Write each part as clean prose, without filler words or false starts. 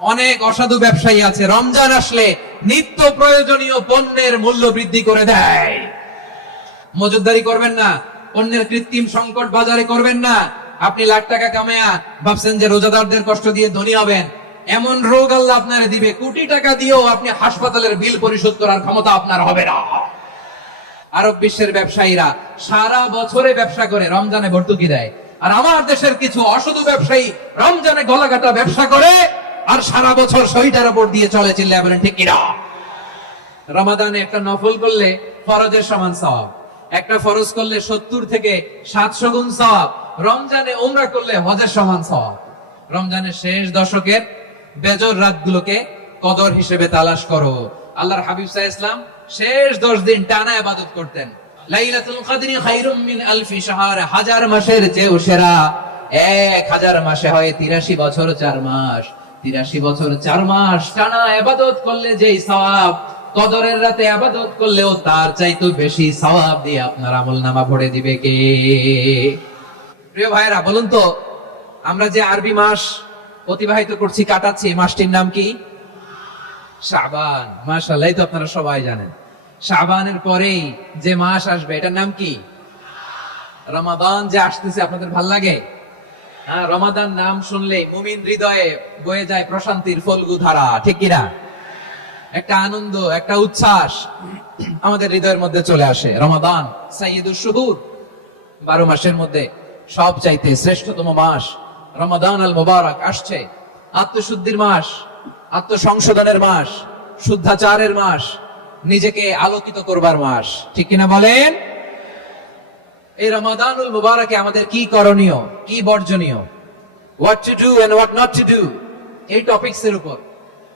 অনেক অসাধু ব্যবসায়ী আছে রমজান আসলে নিত্য প্রয়োজনীয় পণ্যের মূল্য বৃদ্ধি করে দেয়। মজুতদারি করবেন না, পণ্যের কৃত্রিম সংকট বাজারে করবেন না। আপনি লাখ টাকা কামায়া ভাবছেন যে রোজাদারদের কষ্ট দিয়ে ধনী হবেন, এমন রোগ আল্লাহ আপনারে দিবে, কোটি টাকা দিয়েও আপনি হাসপাতালের বিল পরিশোধ করার ক্ষমতা আপনার হবে না। আরব বিশ্বের ব্যবসায়ীরা সারা বছরে ব্যবসা করে রমজানে ভর্তুকি দেয়, আর আমার দেশের কিছু অসাধু ব্যবসায়ী রমজানে গলাকাটা ব্যবসা করে আর সারা বছর শহীদের উপর দিয়ে চলে। চিল্লায় বলেন ঠিক কিনা? রমাদানে একটা নফল করলে ফরজের সমান সওয়াব, একটা ফরজ করলে 70 থেকে 700 গুণ সওয়াব, রমজানে উমরা করলে হজের সমান সওয়াব। রমজানের শেষ দশকের বেজর রাতগুলোকে কদর হিসেবে তালাশ করো। আল্লাহর হাবিব সাল্লাল্লাহু আলাইহি ওয়াসাল্লাম শেষ 10 দিন টানা ইবাদত করতেন। লাইলাতুল কদরি খায়রুম মিন আলফি শাহর, হাজার মাসের চেয়েও সেরা। 1000 মাসে হয় 83 বছর 4 মাস। 83 বছর 4 মাস টানা ইবাদত করলে যেই সওয়াব, কদরের রাতে ইবাদত করলেও তার চাইতে বেশি সওয়াব দিয়ে আপনার আমলনামা ভরে দিবে কে? প্রিয় ভাইরা বলুন তো, আমরা যে আরবি মাস অতিবাহিত করছি, কাটাচ্ছি, মাসটির নাম কি? শাবান। মাশাআল্লাহ, এই তো আপনারা সবাই জানেন। শাবানের পরেই যে মাস আসবে এটার নাম কি? রমাদান। যে আসতেছে আপনাদের ভাল লাগে? হ্যাঁ, রমাদান নাম শুনলে মুমিন হৃদয়ে বয়ে যায় প্রশান্তির ফল্গু ধারা, ঠিক কিনা? একটা আনন্দ, একটা উচ্ছ্বাস আমাদের হৃদয়ের মধ্যে চলে আসে। রমাদান সাইয়্যিদুশ শুহুর, 12 মাসের মধ্যে সবচাইতে শ্রেষ্ঠতম মাস রমাদান আল মুবারক আসছে। আত্মশুদ্ধির মাস, আত্মসংশোধনের মাস, শুদ্ধাচারের মাস, নিজেকে আলোকিত করবার মাস, ঠিক কিনা বলেন? এই রমাদানুল মুবারকে আমাদের কি করণীয়, কি বর্জনীয়, what to do and what not to do, এই টপিকস এর উপর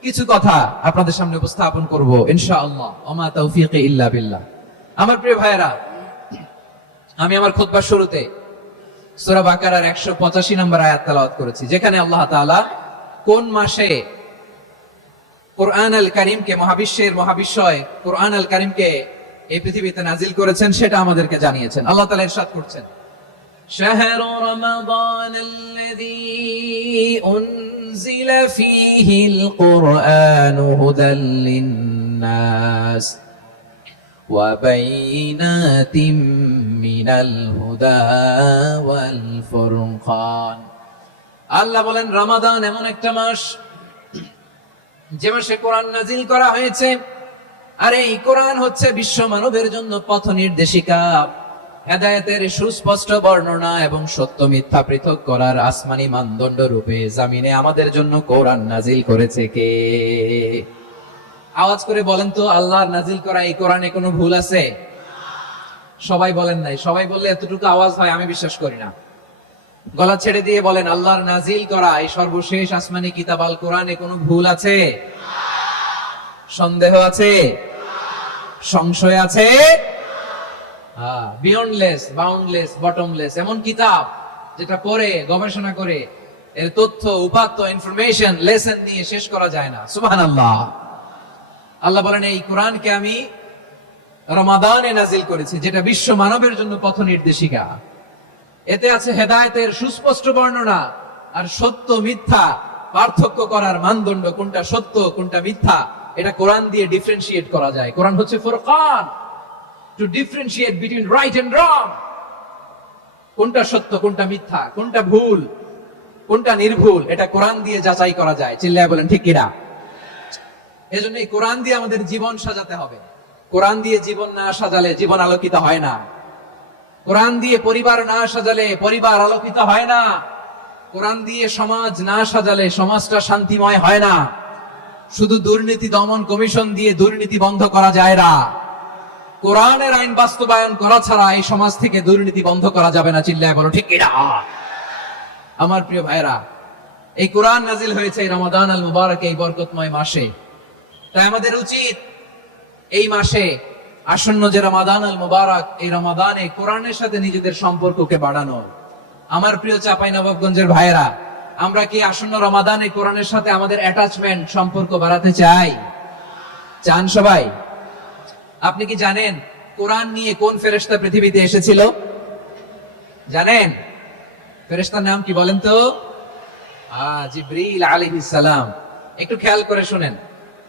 কিছু কথা আপনাদের সামনে উপস্থাপন করব ইনশাআল্লাহ। ওমা তাওফীকি ইল্লা বিল্লাহ। আমার প্রিয় ভাইরা, আমি আমার খুতবার শুরুতে সূরা বাকারার 185 নম্বর আয়াত তেলাওয়াত করেছি, যেখানে আল্লাহ তাআলা কোন মাসে কুরআন আল কারীমকে, মহাবিশ্বের মহাবিশ্বয় কুরআন আল কারীমকে এই পৃথিবীতে নাজিল করেছেন সেটা আমাদেরকে জানিয়েছেন। আল্লাহ তাআলা ইরশাদ করছেন, শাহরু রমাদানাল্লাযী উনজিলা ফীহিল কুরআনু হুদাল লিন-নাস ওয়া বাইনাতিম মিনাল হুদা ওয়াল ফুরকান। আল্লাহ বলেন রমাদান এমন একটা মাস যে মাসে কোরআন নাজিল করা হয়েছে, আর এই কোরআন হচ্ছে বিশ্ব মানবের জন্য পথ নির্দেশিকা, হেদায়েতের সুস্পষ্ট বর্ণনা এবং সত্য মিথ্যা পৃথক করার আসমানি মানদণ্ড রূপে জামিনে আমাদের জন্য কোরআন নাজিল করেছে কে? আওয়াজ করে বলেন তো, আল্লাহর নাজিল করা এই কোরআনে কোনো ভুল আছে? সবাই বলেন নাই। সবাই বললে এতটুকু আওয়াজ হয় আমি বিশ্বাস করি না। গলা ছেড়ে দিয়ে বলেন, আল্লাহর নাজিল করা এই সর্বশেষ আসমানি কিতাব আল কোরআনে কোনো ভুল আছে? সন্দেহ আছে? সংশয় আছে? বিয়ন্ডলেস, বাউন্ডলেস, বটমলেস, এমন কিতাব যেটা পড়ে গবেষণা করে এর তথ্য, উপাত্ত, ইনফরমেশন, লেসন নিয়ে শেষ করা যায় না। সুবহানাল্লাহ। আল্লাহ বলেন এই কোরআনকে আমি রমাদানে নাজিল করেছি, যেটা বিশ্ব মানবের জন্য পথ নির্দেশিকা। এতে আছে হেদায়েতের সুস্পষ্ট বর্ণনা আর সত্য মিথ্যা পার্থক্য করার মানদণ্ড, কোনটা সত্য কোনটা মিথ্যা এটা কোরআন দিয়ে ডিফারেন্সিয়েট করা যায়। কোরআন হচ্ছে ফুরকান, to differentiate between right and wrong. কোনটা সত্য, কোনটা মিথ্যা, কোনটা ভুল, কোনটা নির্ভুল, এটা কোরআন দিয়ে যাচাই করা যায়। চিল্লায় বলেন ঠিক কিনা? এজন্য এই কোরআন দিয়ে আমাদের জীবন সাজাতে হবে। কোরআন দিয়ে জীবন না সাজালে জীবন আলোকিত হয় না। কোরআন দিয়ে পরিবার না সাজালে পরিবার আলোকিত হয় না। কোরআন দিয়ে সমাজ না সাজালে সমাজটা শান্তিময় হয় না। শুধু দুর্নীতি দমন কমিশন দিয়ে দুর্নীতি বন্ধ করা যায় না। কোরআনের আইন বাস্তবায়ন করা ছাড়া এই সমাজ থেকে দুর্নীতি বন্ধ করা যাবে না। চিল্লায় বলো ঠিক কিনা? আমার প্রিয় ভাইরা, এই কোরআন নাজিল হয়েছে এই রমাদান আল মুবারক, এই বরকতময় মাসে। তাই আমাদের উচিত এই মাসে আসন্ন যে রমাদান আল মুবারক, এই রমাদানে কোরআনের সাথে নিজেদের সম্পর্ককে বাড়ানো। আমার প্রিয় চাঁপাইনবাবগঞ্জের ভাইয়েরা, আমরা কি আসন্ন রমাদানে কোরআনের সাথে আমাদের অ্যাটাচমেন্ট, সম্পর্ক বাড়াতে চাই? চান সবাই? আপনি কি জানেন কোরআন নিয়ে কোন ফেরেশতা পৃথিবীতে এসেছিল? জানেন? ফেরেশতার নাম কি বলেন তো? জিবরিল আলাইহিস সালাম। একটু খেয়াল করে শুনেন,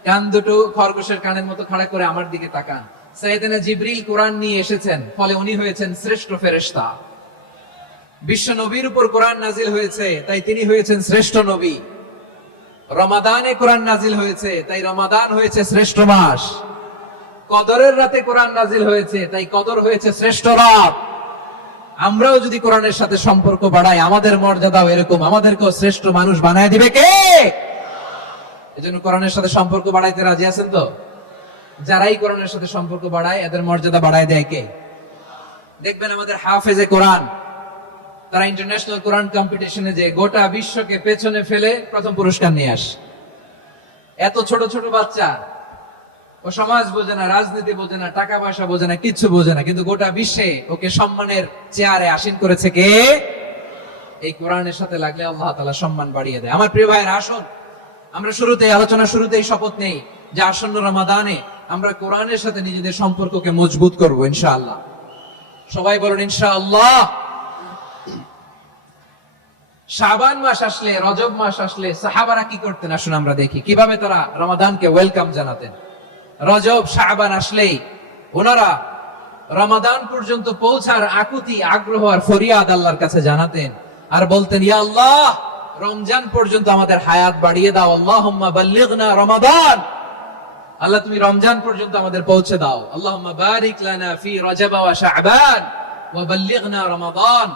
কান দুটো খরগোশের কানের মতো খাড়া করে আমার দিকে তাকান। সাইয়েদনা জিবরিল কোরআন নিয়ে এসেছেন, ফলে উনি হয়েছেন শ্রেষ্ঠ ফেরেশতা। বিশ্ব নবীর উপর কোরআন নাজিল হয়েছে, তাই তিনি হয়েছেন শ্রেষ্ঠ নবী। রমাদানে কোরআন নাজিল হয়েছে, তাই রমাদান হয়েছে শ্রেষ্ঠ মাস। কদরের রাতে কোরআন নাজিল হয়েছে, তাই কদর হয়েছে শ্রেষ্ঠ রাত। আমরাও যদি কোরআনের সাথে সম্পর্ক বাড়াই, আমাদের মর্যাদাও এরকম, আমাদেরকেও শ্রেষ্ঠ মানুষ বানায় দিবে কে? এজন্য কোরআনের সাথে সম্পর্ক বাড়াইতে রাজি আছেন তো? যারাই কোরআনের সাথে সম্পর্ক বাড়ায়, এদের মর্যাদা বাড়ায় দেয় কে? দেখবেন আমাদের হাফেজে কোরআন, তারা ইন্টারন্যাশনাল কোরআন কম্পিটিশনে যে গোটা বিশ্বকে পেছনে ফেলে প্রথম পুরস্কার নিয়ে আসে। এত ছোট ছোট বাচ্চা, ও সমাজ বোঝে না, রাজনীতি বোঝে না, টাকা পয়সা বোঝে না, কিচ্ছু বোঝে না, কিন্তু গোটা বিশ্বে ওকে সম্মানের চেয়ারে আসীন করেছে কে? এই কোরআনের সাথে লাগলে আল্লাহ তাআলা সম্মান বাড়িয়ে দেয়। আমার প্রিয় ভাইয়েরা, আসুন আমরা আলোচনা শুরুতেই শপথ নেই যে আসন্ন রমাদানে আমরা কোরআনের সাথে নিজেদের সম্পর্ককে মজবুত করব ইনশাআল্লাহ। সবাই বলুন ইনশাআল্লাহ। শাবান মাস আসলে, রজব মাস আসলে সাহাবারা কি করতেন আসুন আমরা দেখি কিভাবে তারা রমাদানকে ওয়েলকাম জানাতেন। রজব শাবান আসলেই ওনারা রমাদান পর্যন্ত পৌঁছার আকুতি, আগ্রহ আর ফরিয়াদ আল্লাহর কাছে জানাতেন আর বলতেন, ইয়া আল্লাহ, রমজান পর্যন্ত আমাদের হায়াত বাড়িয়ে দাও। আল্লাহুম্মা বাল্লিগনা রমাদান, আল্লাহ তুমি রমজান পর্যন্ত আমাদের পৌঁছে দাও। আল্লাহুম্মা বারিক লানা ফি রজব ওয়া শাবান ওয়া বাল্লিগনা রমাদান,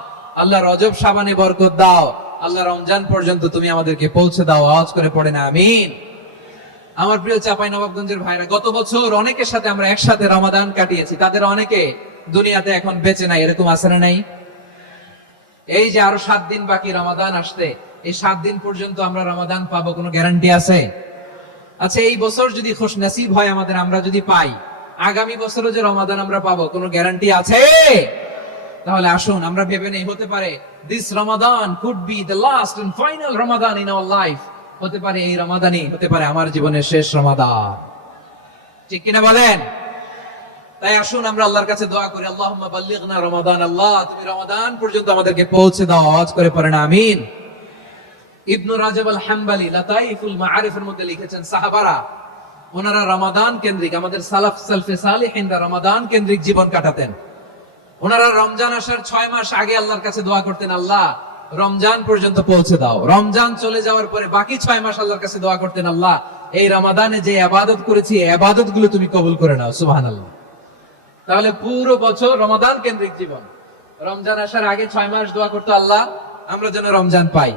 আল্লাহ রজব শাবানে বরকত দাও, আল্লাহ রমজান পর্যন্ত তুমি আমাদেরকে পৌঁছে দাও। আওয়াজ করে পড়েন আমিন। আমার প্রিয় চাঁপাইনবাবগঞ্জের ভাইরা, গত বছর অনেকের সাথে আমরা একসাথে রমাদান কাটিয়েছি, তাদের অনেকে দুনিয়াতে এখন বেঁচে নাই, এরকম আছে না নাই? এই যে আরো 7 দিন বাকি রমাদান আসতে, এই 7 দিন পর্যন্ত আমরা রমাদান পাবো, কোনো গ্যারান্টি আছে? আচ্ছা, এই বছর যদি খুশ নসিব হয় আমাদের, আমরা যদি পাই, আগামী বছরও যে রমাদান আমরা পাবো, কোনো গ্যারান্টি আছে? তাহলে আসুন আমরা ভেবে নেই, হতে পারে this Ramadan could be the last and final Ramadan in our life. হতে পারে এই রমাদানই হতে পারে আমার জীবনের শেষ রমাদান। ঠিক কিনা বলেন? তাই আসুন আমরা আল্লাহর কাছে দোয়া করি, আল্লাহুম্মা বাল্লিগনা রমাদান, আল্লাহ তুমি রমাদান পর্যন্ত আমাদেরকে পৌঁছে দাও। আওয়াজ করে পড়েন আমিন। ইবনু রাজব আল হাম্বলি লাতাইফুল মাআরিফের মধ্যে লিখেছেন, সাহাবারা ওনারা রমাদান কেন্দ্রিক, আমাদের সালফে সালিহিনরা রমাদান কেন্দ্রিক জীবন কাটাতেন। ওনারা রমজান আসার 6 মাস আগে আল্লাহর কাছে দোয়া করতেন, আল্লাহ রমজান পর্যন্ত পৌঁছে দাও। রমজান চলে যাওয়ার পরে বাকি 6 মাস আল্লাহর কাছে দোয়া করতেন, আল্লাহ এই রমাদানে যে ইবাদত করেছি, এই ইবাদত গুলো তুমি কবুল করে নাও। সুবহানাল্লাহ। তাহলে পুরো বছর রমাদান কেন্দ্রিক জীবন। রমজান আসার আগে 6 মাস দোয়া করতো, আল্লাহ আমরা যেন রমজান পাই।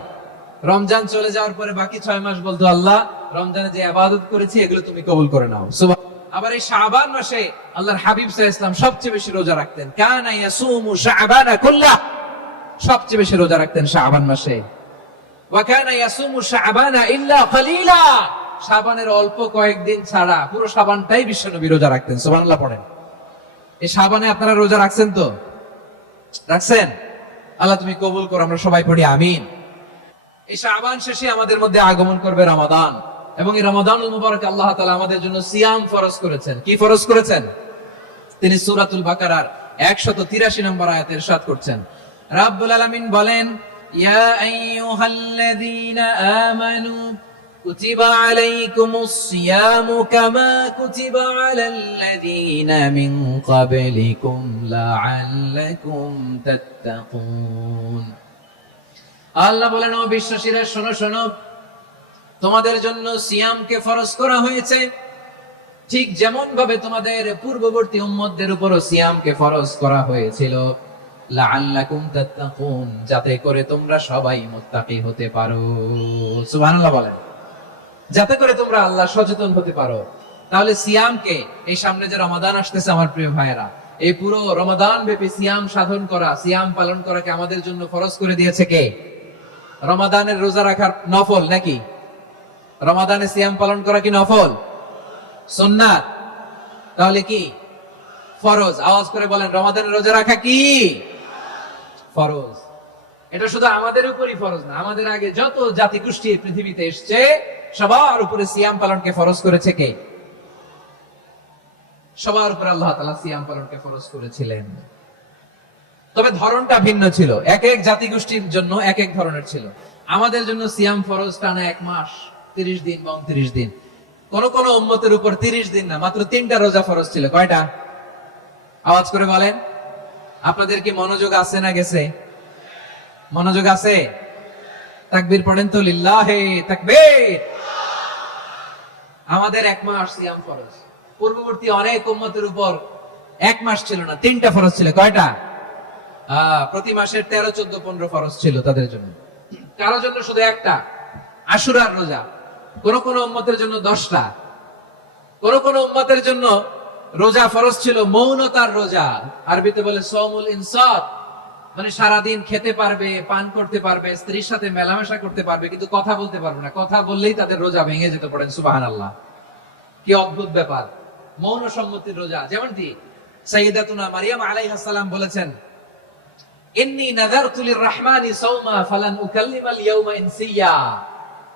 রমজান চলে যাওয়ার পরে বাকি 6 মাস বলতো, আল্লাহ রমজানে যে ইবাদত করেছি এগুলো তুমি কবুল করে নাও। আবার এই শাবান মাসে আল্লাহর হাবিব সাল্লাল্লাহু আলাইহি ওয়াসাল্লাম সবচেয়ে বেশি রোজা রাখতেন। কানা ইয়াসুমু শাবানা কুল্লাহ, সবচেয়ে বেশি রোজা রাখতেন শাবান মাসে। ওয়া কানা ইয়াসুমু শাবানা ইল্লা কালিলা, শাবানের অল্প কয়েকদিন ছাড়া পুরো শাবানটাই বিশ্বনবী রোজা রাখতেন। সুবহানাল্লাহ পড়েন। এই শাবানে আপনারা রোজা রাখছেন তো? রাখছেন? আল্লাহ তুমি কবুল করো, আমরা সবাই পড়ি আমিন। এই শাবান শেষে আমাদের মধ্যে আগমন করবে রমাদান, এবং এই রমাদানুল মুবারকে আল্লাহ তাআলা আমাদের জন্য সিয়াম ফরজ করেছেন। কি ফরজ করেছেন? তিনি সূরাতুল বাকারার 183 নম্বর আয়াতে ইরশাদ করছেন, রাব্বুল আলামিন বলেন, ইয়া আইয়ুহাল্লাযীনা আমানু কুতিবা আলাইকুমুস সিয়ামু কামা কুতিবা আলাল্লাযীনা মিন ক্বাবলিকুম লাআল্লাকুম তাত্তাকুন। আল্লাহ বলেন, ও বিশ্বাসীরা শোনো শোনো, তোমাদের জন্য সিয়ামকে ফরজ করা হয়েছে, ঠিক যেমন ভাবে তোমাদের পূর্ববর্তী উম্মতদের উপরও সিয়ামকে ফরজ করা হয়েছিল, লাআল্লাকুম তাত্তাকুন, যাতে করে তোমরা সবাই মুত্তাকি হতে পারো। সুবহানাল্লাহ বলেন, যাতে করে তোমরা আল্লাহ সচেতন হতে পারো। তাহলে সিয়ামকে, এই সামনে যে রমাদান আসতেছে আমার প্রিয় ভাইয়েরা, এই পুরো রমাদান ব্যাপী সিয়াম সাধন করা, সিয়াম পালন করাকে আমাদের জন্য ফরজ করে দিয়েছে কে? রমাদানের রোজা রাখার নফল নাকি? রমাদানে সিয়াম পালন করা কি নফল? সুন্নাত। তাহলে কি ফরজ? আওয়াজ করে বলেন, রমাদানের রোজা রাখা কি ফরজ? এটা শুধু আমাদের উপরই ফরজ না, আমাদের আগে যত জাতি গোষ্ঠী পৃথিবীতে এসছে সবার উপরে সিয়াম পালনকে ফরজ করেছে কে? সবার উপরে আল্লাহ তাআলা সিয়াম পালনকে ফরজ করেছিলেন। তবে ধরনটা ভিন্ন ছিল, এক এক জাতি গোষ্ঠীর জন্য এক এক ধরনের ছিল। আমাদের জন্য সিয়াম ফরজ টানা 1 মাস, 30 দিন বা 29 দিন। কোন কোন উম্মতের উপর 30 দিন না, মাত্র 3টা রোজা ফরজ ছিল। কয়টা? আওয়াজ করে বলেন। আপনাদের কি মনোযোগ আছে না গেছে? মনোযোগ আছে? তাকবীর পড়েন তো, লিল্লাহে তাকবীর। আমাদের 1 মাস সিয়াম ফরজ। পূর্ববর্তী অনেক উম্মতের উপর 1 মাস ছিল না, 3টা ফরজ ছিল। কয়টা? প্রতি মাসের 13, 14, 15 ফরজ ছিল তাদের জন্য। কারো জন্য শুধু একটা, আশুরার রোজা। কোন কোন উম্মতের জন্য 10টা। কোন কোন উম্মতের জন্য রোজা ফরজ ছিল মৌনতার রোজা, আরবিতে বলে সওমুল ইনসাত, মানে সারাদিন খেতে পারবে, পান করতে পারবে, স্ত্রীর সাথে মেলামেশা করতে পারবে, কিন্তু কথা বলতে পারবে না। কথা বললেই তাদের রোজা ভেঙে যেতে। পড়েন সুবহানাল্লাহ। কি অদ্ভুত ব্যাপার! মৌন সম্মতির রোজা। যেমনটি সাইয়্যিদাতুনা মারিয়াম আলাইহিস সালাম বলেছেন, ইন্নী নাযারতু লির-রাহমানি সাওমা ফালান উকাল্লিমাল ইয়াওমা ইনসিয়া।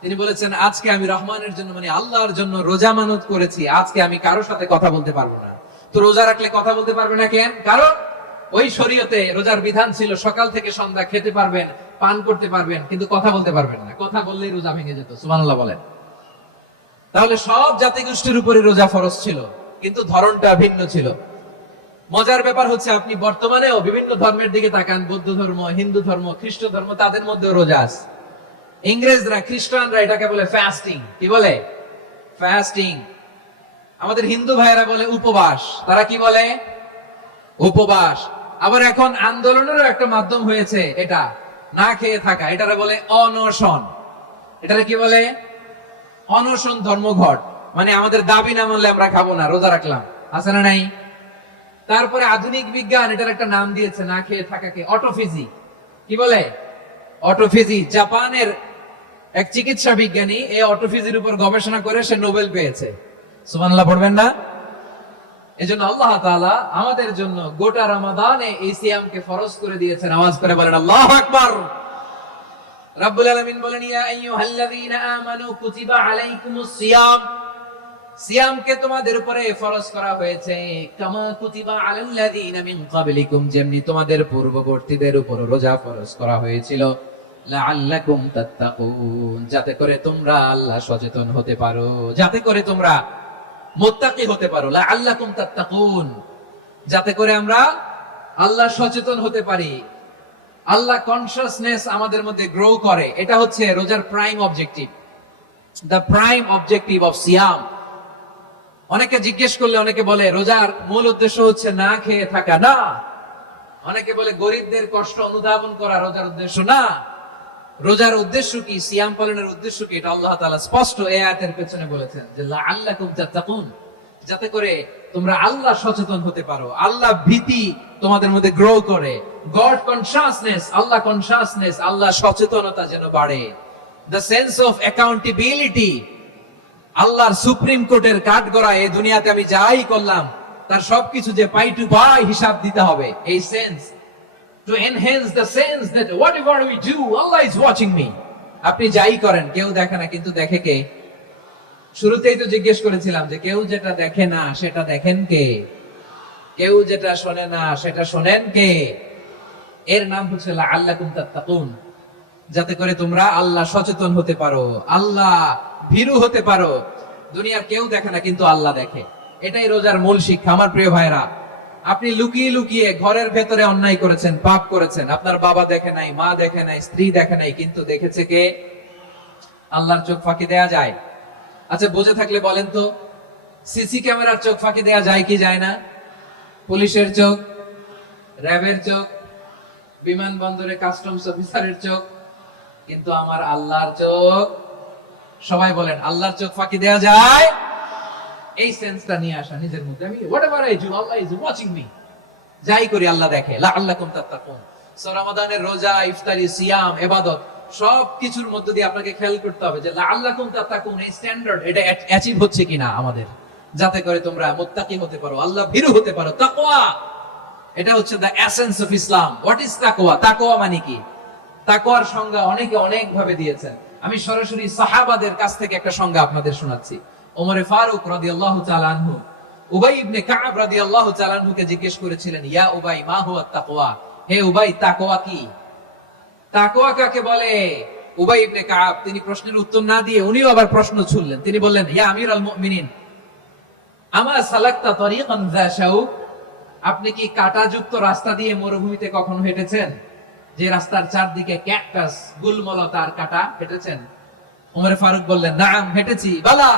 তিনি বলেছেন, আজকে আমি রহমানের জন্য, মানে আল্লাহর জন্য রোজা মানত করেছি, আজকে আমি কারোর সাথে কথা বলতে পারবো না। তো রোজা রাখলে কথা বলতে পারবে না কেন? কারণ ওই শরীয়তে রোজার বিধান ছিল সকাল থেকে সন্ধ্যা খেতে পারবেন, পান করতে পারবেন, কিন্তু কথা বলতে পারবেন না। কথা বললেই রোজা ভেঙে যেত। সুবহানাল্লাহ বলেন। তাহলে সব জাতিগোষ্ঠীর উপরে রোজা ফরজ ছিল, কিন্তু ধরনটা ভিন্ন ছিল। মজার ব্যাপার হচ্ছে, আপনি বর্তমানেও বিভিন্ন ধর্মের দিকে তাকান, বৌদ্ধ ধর্ম, হিন্দু ধর্ম, খ্রিস্ট ধর্ম, তাদের মধ্যে রোজা আছে। ইংরেজরা, খ্রিস্টানরা এটাকে বলে ফাস্টিং। কি বলে? ফাস্টিং। আমাদের হিন্দু ভাইয়েরা বলে উপবাস। তারা কি বলে? উপবাস। আবার এখন আন্দোলনেরও একটা মাধ্যম হয়েছে এটা, না খেয়ে থাকা। এটারে বলে অনশন। এটারে কি বলে? অনশন ধর্মঘট। মানে আমাদের দাবি না মানলে আমরা খাবো না, রোজা রাখলাম। আছে না নাই? তারপরে আধুনিক বিজ্ঞান এটার একটা নাম দিয়েছে না খেয়ে থাকাকে, অটোফিজি। কি বলে? অটোফিজি। জাপানের এক চিকিৎসা বিজ্ঞানী এই অটোফিজির উপর গবেষণা করে সে নোবেল পেয়েছে। সুবহানাল্লাহ পড়বেন না? এজন্য আল্লাহ তাআলা আমাদের জন্য গোটা রমাদানে এই সিয়ামকে ফরজ করে দিয়েছেন। আওয়াজ করে বলেন আল্লাহু আকবার। রাব্বুল আলামিন বলেন, ইয়া আইয়ুহাল্লাযীনা আমানু কুতিবা আলাইকুমুস সিয়াম। সিয়ামকে তোমাদের উপরে ফরজ করা হয়েছে, কামা কুতিবা আলাল্লাযীনা মিন ক্বাবলিকুম, যেমনি তোমাদের পূর্ববর্তীদের উপর রোজা ফরজ করা হয়েছিল, লাআল্লাকুম তাত্তাকুন, যাতে করে তোমরা আল্লাহ সচেতন হতে পারো, যাতে করে তোমরা মুত্তাকি হতে পারো। লাআল্লাকুম তাত্তাকুন, যাতে করে আমরা আল্লাহ সচেতন হতে পারি, আল্লাহ কনসিয়াসনেস আমাদের মধ্যে গ্রো করে। এটা হচ্ছে রোজার prime objective, the prime objective of সিয়াম। অনেকে জিজ্ঞেস করলে অনেকে বলে রোজার মূল উদ্দেশ্য হচ্ছে না খেয়ে থাকা। না। অনেকে বলে গরিবদের কষ্ট অনুধাবন করা রোজার উদ্দেশ্য। না। রোজার উদ্দেশ্য কি? সিয়াম পালনের উদ্দেশ্য কি? এটা আল্লাহ তাআলা স্পষ্ট এই আয়াতের পেছনে বলেছেন যে লাআল্লাকুম তাত্তাকুন, যাতে করে তোমরা আল্লাহ সচেতন হতে পারো, আল্লাহ ভীতি তোমাদের মধ্যে গ্রো করে, গড কনসিয়াসনেস, আল্লাহ কনসিয়াসনেস, আল্লাহ সচেতনতা যেন বাড়ে, দ্য সেন্স অফ অ্যাকাউন্টেবিলিটি। আল্লাহর সুপ্রিম কোর্টের কাঠগড়া, এই দুনিয়াতে আমি যাই করলাম তার সবকিছু যে পাই টু পাই হিসাব দিতে হবে, এই sense, to enhance the sense that whatever we do, Allah is watching me. আপনি যাই করেন কেউ দেখে না, কিন্তু দেখে কে? শুরুতেই তো জিজ্ঞেস করেছিলাম যে কেউ যেটা দেখে না সেটা দেখেন কে? কেউ যেটা শোনে না সেটা শোনেন কে? এর নাম হচ্ছে লাআল্লাকুম তাত্তাকুন, যাতে করে তোমরা আল্লাহ সচেতন হতে পারো, আল্লাহ ভীরু হতে পারো। দুনিয়ার কেউ দেখে না, কিন্তু আল্লাহ দেখে। এটাই রোজার মূল শিক্ষা। আমার প্রিয় ভাইরা, আপনি লুকিয়ে লুকিয়ে ঘরের ভেতরে অন্যায় করেছেন, পাপ করেছেন, আপনার বাবা দেখে নাই, মা দেখে নাই, স্ত্রী দেখে নাই, কিন্তু দেখেছে কে? আল্লাহর চোখ ফাঁকি দেয়া যায়? আচ্ছা, বুঝে থাকলে বলেন তো, সিসি ক্যামেরার চোখ ফাঁকি দেয়া যায় কি যায় না? পুলিশের চোখ, র্যাবের চোখ, বিমানবন্দরে কাস্টমস অফিসারের চোখ, কিন্তু আমার আল্লাহর চোখ? সবাই বলেন, আল্লাহর চোখ ফাঁকি দেয়া যায়? এই সেন্সটা নিয়ে আসা নিজের মধ্যে, আমি whatever I do, Allah is watching me, যাই করি আল্লাহ দেখে। লাআল্লাকুম তাত্তাকুন। সো রমাদানের রোজা, ইফতারি, সিয়াম, ইবাদত সবকিছুর মধ্য দিয়ে আপনাকে খেয়াল করতে হবে যে লাআল্লাকুম তাত্তাকুন, এই স্ট্যান্ডার্ড এটা অ্যাচিভ হচ্ছে কিনা আমাদের, যাতে করে তোমরা মুত্তাকি হতে পারো, আল্লাহ ভীরু হতে পারো। তাকওয়া, এটা হচ্ছে the essence of Islam. What is তাকওয়া? তাকওয়া মানে কি? তাকওয়ার সংজ্ঞা অনেকে অনেক ভাবে দিয়েছেন। আমি সরাসরি সাহাবাদের কাছ থেকে একটা সংজ্ঞা আপনাদের শোনাচ্ছি। ওমর ফারুক রাদিয়াল্লাহু তাআলা আনহু উবাই ইবনে কাব রাদিয়াল্লাহু তাআলা আনহুকে জিজ্ঞেস করেছিলেন, ইয়া উবাই, মা হুয়া তাকওয়া? হে উবাই, তাকওয়া কি? তাকওয়া কাকে বলে? উবাই ইবনে কাব তিনি প্রশ্নের উত্তর না দিয়ে উনিও আবার প্রশ্ন ছুড়লেন। তিনি বললেন, ইয়া আমিরুল মুমিনিন, আমা সালাকতা তরিকান যা শাউক, আপনি কি কাঁটাযুক্ত রাস্তা দিয়ে মরুভূমিতে কখনো হেঁটেছেন? যে রাস্তার চারদিকে ক্যাকটাস, গুলমলতার কাঁটা, হেঁটেছেন? ওমর ফারুক বললেন, নাম, হেঁটেছি। বালা,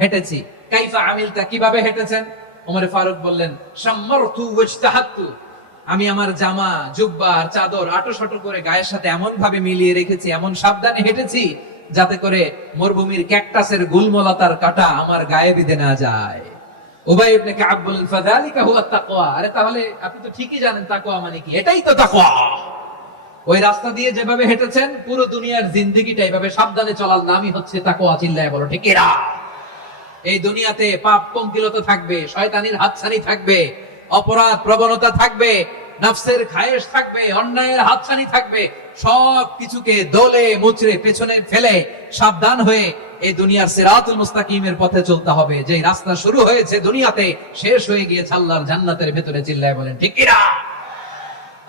হেঁটেছি। কাইফা আমিলতা, কিভাবে হেঁটেছেন? ওমর ফারুক বললেন, শাম্মারতু ওয়াজতাহাতু, আমি আমার জামা, জুব্বা আর চাদর আঁটো-সাঁটো করে গায়ের সাথে এমন ভাবে মিলিয়ে রেখেছি, এমন সাবধানে হেঁটেছি যাতে করে মরুভূমির ক্যাকটাসের গুলমলতার কাঁটা আমার গায়ে বিঁধে না যায়। উবাই ইবনে কাব বললেন, ফাযালিকা হুয়া তাকওয়া, আরে তাহলে আপনি তো ঠিকই জানেন তাকওয়া মানে কি, এটাই তো তাকওয়া। ওই রাস্তা দিয়ে যেভাবে হেঁটেছেন, পুরো দুনিয়ার জিন্দেগিটা এইভাবে সাবধানে চলার নামই হচ্ছে তাকওয়া। চিল্লায় বলো ঠিক কিনা? এই দুনিয়াতে পাপ পঙ্কিলতা থাকবে, শয়তানির হাতছানি থাকবে, অপরাধ প্রবণতা থাকবে, নফসের খায়েশ থাকবে, অন্যায়ের হাতছানি থাকবে। সব কিছুকে দোলে মুচড়ে পেছনে ফেলে সাবধান হয়ে এই দুনিয়ার সিরাতুল মুস্তাকিমের পথে চলতে হবে। যে রাস্তা শুরু হয়েছে দুনিয়াতে, শেষ হয়ে গিয়েছে আল্লাহর জান্নাতের ভেতরে। চিল্লায় বলেন ঠিক কিনা?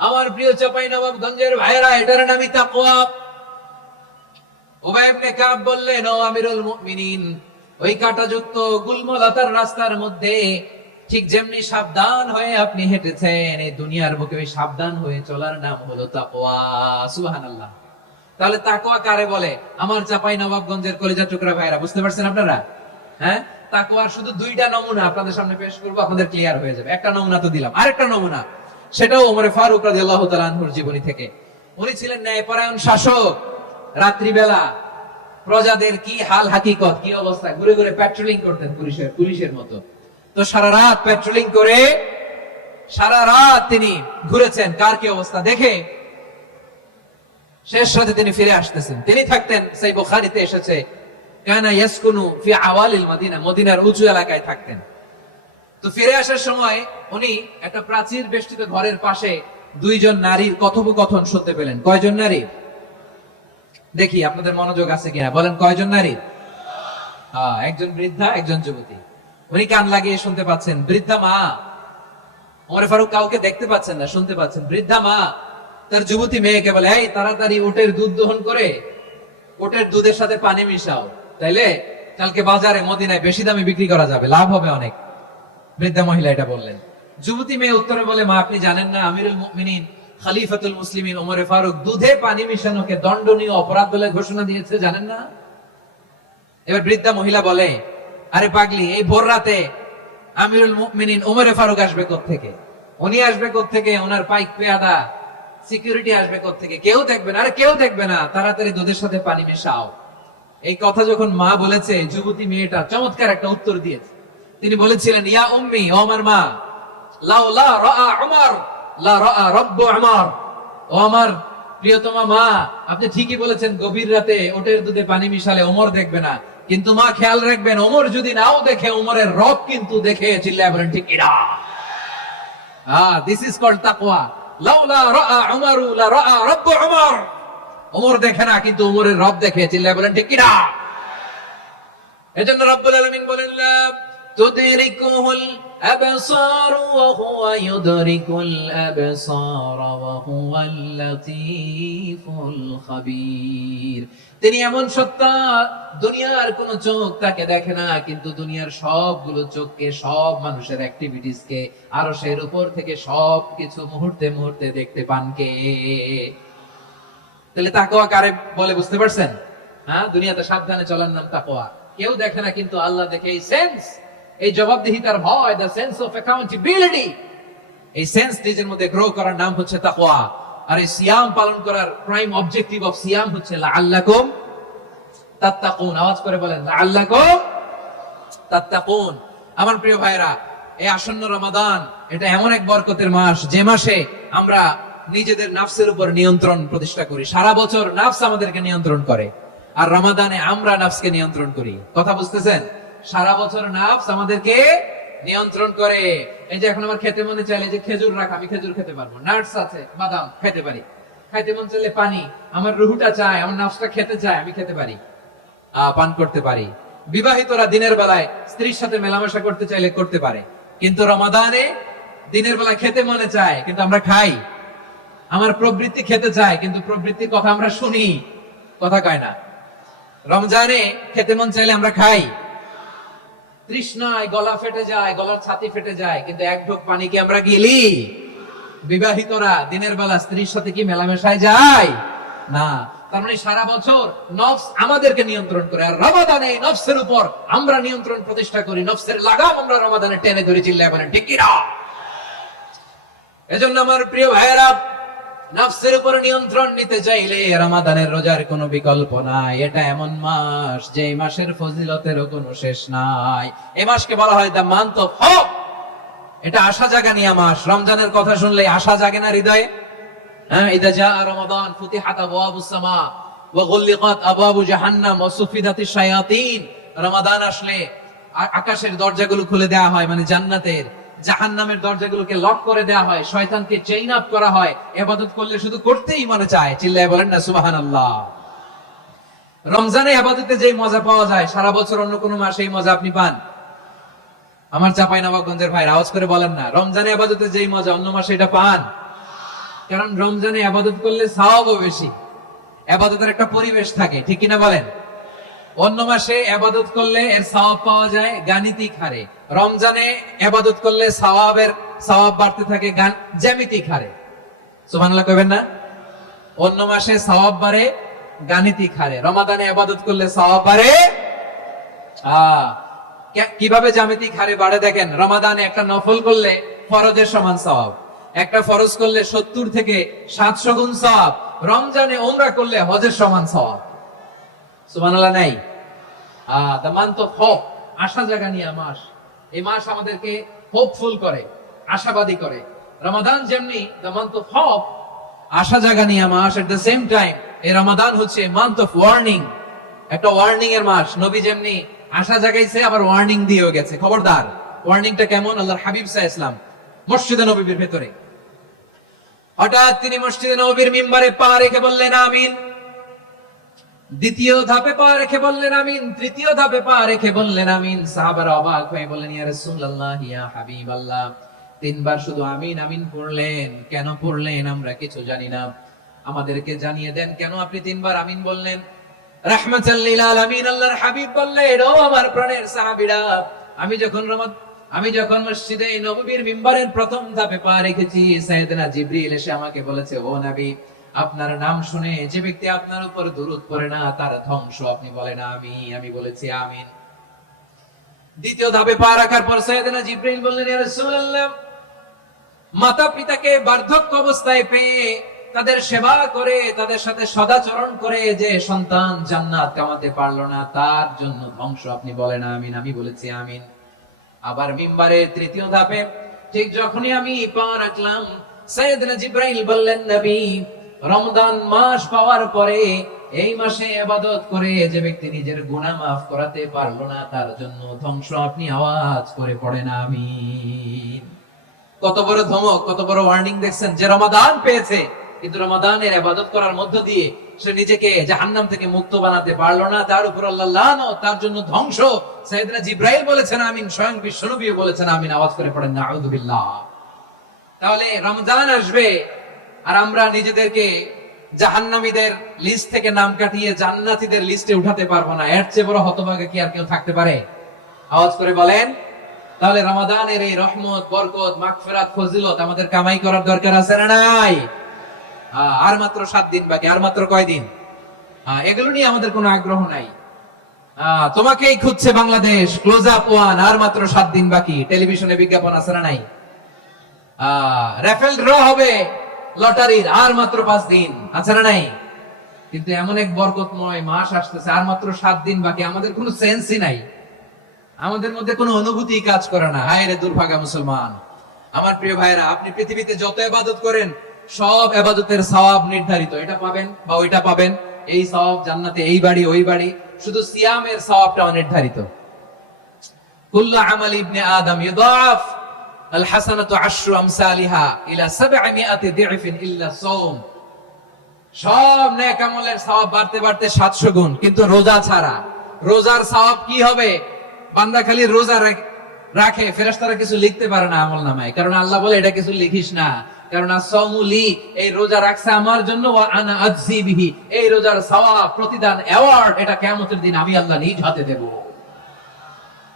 আমার প্রিয় চাঁপাইনবাবগঞ্জের ভাইয়েরা, এটার নামই তাকওয়া। উবাই ইবনে কাব বললেন, ও আমিরুল মুমিনিন, ওই কাঁটাযুক্ত গুলমলতার রাস্তার মধ্যে ঠিক যেমনি সাবধান হয়ে আপনি হেঁটেছেন, এই দুনিয়ার বুকে ওই সাবধান হয়ে চলার নাম হলো তাকওয়া। সুবহানাল্লাহ। তাহলে তাকওয়া কারে বলে? আমার চাঁপাইনবাবগঞ্জের কলিজা টুকরা ভাইরা, বুঝতে পারছেন আপনারা? হ্যাঁ, তাকওয়ার শুধু দুইটা নমুনা আপনাদের সামনে পেশ করবো, আপনাদের ক্লিয়ার হয়ে যাবে। একটা নমুনা তো দিলাম, আরেকটা নমুনা, সেটাও ওমর ফারুক রাদিয়াল্লাহু তাআলা আনহুর জীবনী থেকে। উনি ছিলেন ন্যায়পরায়ণ শাসক। রাত্রিবেলা প্রজাদের কি হাল হাকিকত, কি অবস্থা, ঘুরে ঘুরে প্যাট্রোলিং করতেন পুলিশের মতো। তো সারা রাত প্যাট্রোলিং করে, সারা রাত তিনি ঘুরেছেন কার কি অবস্থা দেখে। শেষ রাতে তিনি ফিরে আসতেছেন। তিনি থাকতেন, সেই বুখারীতে এসেছে, কানা ইয়াসকুনু ফি আওয়ালিল মদিনা, মদিনার উঁচু এলাকায় থাকতেন। তো ফিরে আসার সময় উনি একটা প্রাচীর বেষ্টিত ঘরের পাশে দুইজন নারীর কথোপকথন শুনতে পেলেন। কয়জন নারী? দেখি আপনাদের মনোযোগ আছে কিনা, বলেন কয়জন নারী? একজন বৃদ্ধা, একজন যুবতী। উনি কান লাগিয়ে শুনতে পাচ্ছেন। বৃদ্ধা মা, ওমর ফারুক কাউকে দেখতে পাচ্ছেন না, শুনতে পাচ্ছেন। বৃদ্ধা মা তার যুবতী মেয়েকে বলে, এই তাড়াতাড়ি উটের দুধ দহন করে উটের দুধের সাথে পানি মিশাও, তাইলে কালকে বাজারে মদিনায় বেশি দামে বিক্রি করা যাবে, লাভ হবে অনেক। বৃদ্ধা মহিলা এটা বললেন। যুবতী মেয়ে উত্তরে বলে, মা আপনি জানেন না আমিরুল মুমিনিন খলিফাতুল মুসলিমিন ওমর ফারুক দুধে পানি মিশানোকে দণ্ডনীয় অপরাধ বলে ঘোষণা দিয়েছে, জানেন না? এবার বৃদ্ধা মহিলা বলে, আরে পাগলি, এই ভোর রাতে আমিরুল মুমিনিন ওমর ফারুক আসবে কোত্থেকে? উনি আসবে কোত্থেকে? ওনার পাইক পেয়াদা সিকিউরিটি আসবে কোত্থেকে? কেউ দেখবে না। আরে কেউ দেখবে না, তাড়াতাড়ি দুধের সাথে পানি মেশাও। এই কথা যখন মা বলেছে, যুবতী মেয়েটা চমৎকার একটা উত্তর দিয়েছে। তিনি বলেছিলেন, ইয়া উম্মি, ও আমার মা, লাউলা রাআ উমর লা রাআ রাব্বু উমর, ও আমার প্রিয়তমা মা, আপনি ঠিকই বলেছেন, গভীর রাতে ওটের দুধে পানি মিশালে ওমর দেখবে না, কিন্তু মা খেয়াল রাখবেন, ওমর যদি নাও দেখে, ওমরের রব কিন্তু দেখে। চিল্লায় বলেন ঠিক কিনা? দিস ইজ কল্ড তাকওয়া। লাউলা রাআ উমরু লা রাআ রাব্বু উমর, ওমর দেখে না কিন্তু ওমরের রব দেখে। চিল্লায় বলেন ঠিক কিনা? এজন্য রব্বুল আলামিন বলেন, লা তুদরিকুহুল আবসার ওয়া হুয়া ইউদরিকুল আবসার ওয়া হুয়াল লাতীফুল খাবীর। তিনি এমন সত্তা, দুনিয়ার কোন চোখ তাকে দেখে না, কিন্তু দুনিয়ার সবগুলো চোখকে, সব মানুষের অ্যাক্টিভিটিস কে, আরশের উপর থেকে সবকিছু মুহূর্তে মুহূর্তে দেখতে পান কে? তাহলে তাকওয়া কারে বলে বুঝতে পারছেন? হ্যাঁ, দুনিয়াতে সাবধানে চলার নাম তাকওয়া। কেউ দেখে না কিন্তু আল্লাহ দেখে। এই সেন্স, এই জবাবদিহিতার ভয়, দ্য সেন্স অফ অ্যাকাউন্টেবিলিটি, এই সেন্স নিজের মধ্যে গ্রো করার নাম হচ্ছে তাকওয়া। আর এই সিয়াম পালন করার প্রাইম অবজেক্টিভ অফ সিয়াম হচ্ছে লাআল্লাকুম তাত্তাকুন। আওয়াজ করে বলেন, লাআল্লাকুম তাত্তাকুন। আমার প্রিয় ভাইরা, এই আসন্ন রমাদান, এটা এমন এক বরকতের মাস, যে মাসে আমরা নিজেদের নাফসের উপর নিয়ন্ত্রণ প্রতিষ্ঠা করি। সারা বছর নাফস আমাদেরকে নিয়ন্ত্রণ করে, আর রমাদানে আমরা নাফসকে নিয়ন্ত্রণ করি। কথা বুঝতেছেন? সারা বছর নাফস আমাদেরকে নিয়ন্ত্রণ করে। এই যে এখন আমার খেতে মনে চাইলে যে খেজুর রাখ, আমি খেজুর খেতে পারবো, নাটস আছে, বাদাম খেতে পারি। খাইতে মন চাইলে পানি, আমার রুহুটা চায়, আমার নাফসটা খেতে চায়, আমি খেতে পারি, পান করতে পারি। বিবাহিতরা দিনের বেলায় স্ত্রীর সাথে মেলামেশা করতে চাইলে করতে পারে, কিন্তু রমাদানে দিনের বেলায় খেতে মনে চায় কিন্তু আমরা খাই। আমার প্রবৃত্তি খেতে চায়, কিন্তু প্রবৃত্তির কথা আমরা শুনি। কথা কয় না। রমজানে খেতে মন চাইলে আমরা খাই, তৃষ্ণায় গলা ফেটে যায়, গলার ছাতি ফেটে যায়, কিন্তু এক ঢোক পানি কি আমরা গিলি? বিবাহিতরা দিনের বেলা স্ত্রীর সাথে কি মেলামেশায় যায় না? তার মানে সারা বছর নফস আমাদেরকে নিয়ন্ত্রণ করে, আর রমাদানে নফসের উপর আমরা নিয়ন্ত্রণ প্রতিষ্ঠা করি। নফসের লাগাম আমরা রমাদানে টেনে ধরে, চিল্লায় বলেন ঠিক কি না? এজন্য আমার প্রিয় ভাইয়েরা, নফসের উপর নিয়ন্ত্রণ নিতে চাইলে রমাদানের রোজার কোনো বিকল্প নাই। এটা এমন মাস যে মাসের ফজিলতেরও কোনো শেষ নাই। এই মাসকে বলা হয় দ্য মান্থ অফ হোপ। এটা আশা জাগানিয়া মাস। রমজানের কথা শুনলে আশা জাগে না হৃদয়ে? হ্যাঁ, ইদা জাআ রমাদান ফুতিহাত আবওয়াবুস সামা ওয়া গুলিকাত আবওয়াবু জাহান্নাম ওয়া সুফিদাতিশ শায়াতিন। রমাদান আসলে আকাশের দরজাগুলো খুলে দেওয়া হয়, মানে জান্নাতের। জাহান্নামের দরজাগুলোকে লক করে দেওয়া হয়, শয়তানকে চেইন আপ করা হয়। ইবাদত করলে শুধু করতেই মনে চায়, চিল্লায় বলেন না সুবহানাল্লাহ। রমজানে ইবাদতে যেই মজা পাওয়া যায়, সারা বছর অন্য কোনো মাসে এই মজা আপনি পান? আমার চাঁপাইনবাবগঞ্জের ভাই আওয়াজ করে বলেন না, রমজানে ইবাদতে যেই মজা অন্য মাসে এটা পান? কারণ রমজানে ইবাদত করলে সওয়াবও বেশি, ইবাদতের একটা পরিবেশ থাকে, ঠিক কিনা বলেন? অন্য মাসে ইবাদত করলে এর সওয়াব পাওয়া যায় গাণিতিক হারে, রমজানে ইবাদত করলে সওয়াব বাড়তে থাকে জ্যামিতিক হারে। সুবহানাল্লাহ কইবেন না? অন্য মাসে সওয়াব বাড়ে গাণিতিক হারে, রমাদানে ইবাদত করলে সওয়াব বাড়ে কিভাবে জ্যামিতিক হারে বাড়ে দেখেন। রমাদানে একটা নফল করলে ফরজের সমান সওয়াব, একটা ফরজ করলে 70 থেকে 700 গুণ সওয়াব, রমজানে উমরা করলে হজের সমান সওয়াব। সুবহানাল্লাহ নাই? দ্য মান্থ অফ হোপ, আশা জাগানিয়া মাস। এই মাস আমাদেরকে হোপফুল করে, আশাবাদী করে। রমাদান যেমনি দ্য মান্থ অফ হোপ, আশা জাগানিয়া মাস, এট দ্য সেম টাইম এই রমাদান হচ্ছে মান্থ অফ ওয়ার্নিং, একটা ওয়ার্নিং এর মাস। নবী যেমনি আশা জাগাইছে, আবার ওয়ার্নিং দিয়েও গেছে, খবরদার। ওয়ার্নিংটা কেমন? আল্লাহর হাবিব সাল্লাল্লাহু আলাইহি ওয়াসাল্লাম মসজিদে নববীর ভেতরে হঠাৎ তিনি মসজিদে নববীর মিম্বারে পা রেখে বললেন আমিন। দ্বিতীয় ধাপে পা রেখে বললেন আমিন, তৃতীয় ধাপে পা রেখে বললেন আমিন। সাহাবারা অবাক হয়ে বললেন, ইয়া রাসূলুল্লাহ, ইয়া হাবিবাল্লাহ, তিনবার শুধু আমিন আমিন পড়লেন, কেন পড়লেন আমরা কিছু জানি না, আমাদেরকে জানিয়ে দেন কেন আপনি তিনবার আমিন বললেন। রাহমাতাল লিল আলামিন আল্লাহর হাবিব বললেন, ও আমার প্রাণের সাহাবীরা, আমি যখন মসজিদে নববীর মিম্বারের প্রথম ধাপে পা রেখেছি, সাইয়েদনা জিবরিল এসে আমাকে বলেছে, ও নবী, আপনার নাম শুনে যে ব্যক্তি আপনার উপর দুরূদ পড়ে না তার ধ্বংস। আপনি বলেন আমি বলেছি আমিন। দ্বিতীয় ধাপে পা রাখার পর সাইয়েদনা জিবরিল বললেন, ইয়া রাসূলুল্লাহ, মাতা পিতাকে বার্ধক্য অবস্থায় পেয়ে তাদের সেবা করে, তাদের সাথে সদাচরণ করে যে সন্তান জান্নাত কামাতে পারলো না, তার জন্য ধ্বংস। আপনি বলেন আমিন। আমি বলেছি আমিন। আবার মিম্বারের তৃতীয় ধাপে ঠিক যখনই আমি পা রাখলাম, সাইয়েদনা জিবরাইল বললেন, নবী, রমজান মাস পাওয়ার পরে এই মাসে ইবাদত করে যে ব্যক্তি নিজের গুনাহ মাফ করাতে পারলো না, তার জন্য ধ্বংস। আপনি আওয়াজ করে পড়েন আমিন। কত বড় ধমক, কত বড় ওয়ার্নিং দেখছেন। যে রমাদান পেয়েছে কিন্তু রমাদানের ইবাদত করার মধ্য দিয়ে সে নিজেকে জাহান্নাম থেকে মুক্ত বানাতে পারলো না, তার উপর আল্লাহ লানত, তার জন্য ধ্বংস। সাইয়েদনা জিবরাইল বলেছেন আমিন, স্বয়ং বিশ্বনবীও বলেছেন আমিন। আওয়াজ করে পড়েন নাউযু বিল্লাহ। তাহলে রমজান আসবে আর আমরা নিজেদেরকে জাহান্নামীদের লিস্ট থেকে নাম কাটিয়ে জান্নাতীদের লিস্টে উঠাতে পারবো না। এর চেয়ে বড় হতভাগা কি আর কেউ থাকতে পারে? আওয়াজ করে বলেন। তাহলে রমাদানের এই রহমত, বরকত, মাগফিরাত, ফজিলত আমাদের কামাই করার দরকার আছে না নাই? আর মাত্র 7 দিন বাকি। আর মাত্র কয় দিন? এগুলো নিয়ে আমাদের কোনো আগ্রহ নাই। তোমাকেই খুঁজছে বাংলাদেশ, ক্লোজ আপ ওয়ান, আর মাত্র 7 দিন বাকি। টেলিভিশনে বিজ্ঞাপন আছে না নাই? রাফেল ড্র হবে লটারির, আর মাত্র 5 দিন, আছে না নাই? কিন্তু এমন এক বরকতময় মাস আসতেছে, আর মাত্র 7 দিন বাকি। আমাদের কোনো সেন্সই নাই, আমাদের মধ্যে কোনো অনুভূতি কাজ করে না। হায় রে দুর্ভাগা মুসলমান। আমার প্রিয় ভাইরা, আপনি পৃথিবীতে যত ইবাদত করেন সব ইবাদতের সওয়াব নির্ধারিত। এটা পাবেন বা ওইটা পাবেন, এই সওয়াব জান্নাতে, এই বাড়ি ওই বাড়ি। শুধু সিয়ামের সওয়াবটা অনির্ধারিত। কুল্লু আমালি ইবনে আদম ইউদাফ আল হাসানাতু আশরু আমসালিহা ইলা 700 দি'ফিন ইল্লা সাওম। সব নেক আমলের সওয়াব বাড়তে বাড়তে 700 গুণ, কিন্তু রোজা ছাড়া। রোজার সওয়াব কি হবে? বান্দা খালি রোজা রাখে, ফেরেশতারা কিছু লিখতে পারে না আমলনামায়, কারণ আল্লাহ বলে এটা কিছু লিখিস না, কারণ আস-সাওমুলি, এই রোজা রাখছে আমার জন্য, ওয়া আনা আজজি বিহি, এই রোজার সওয়াব, প্রতিদান, অ্যাওয়ার্ড এটা কিয়ামতের দিন আমি আল্লাহ নিজ হাতে দেব,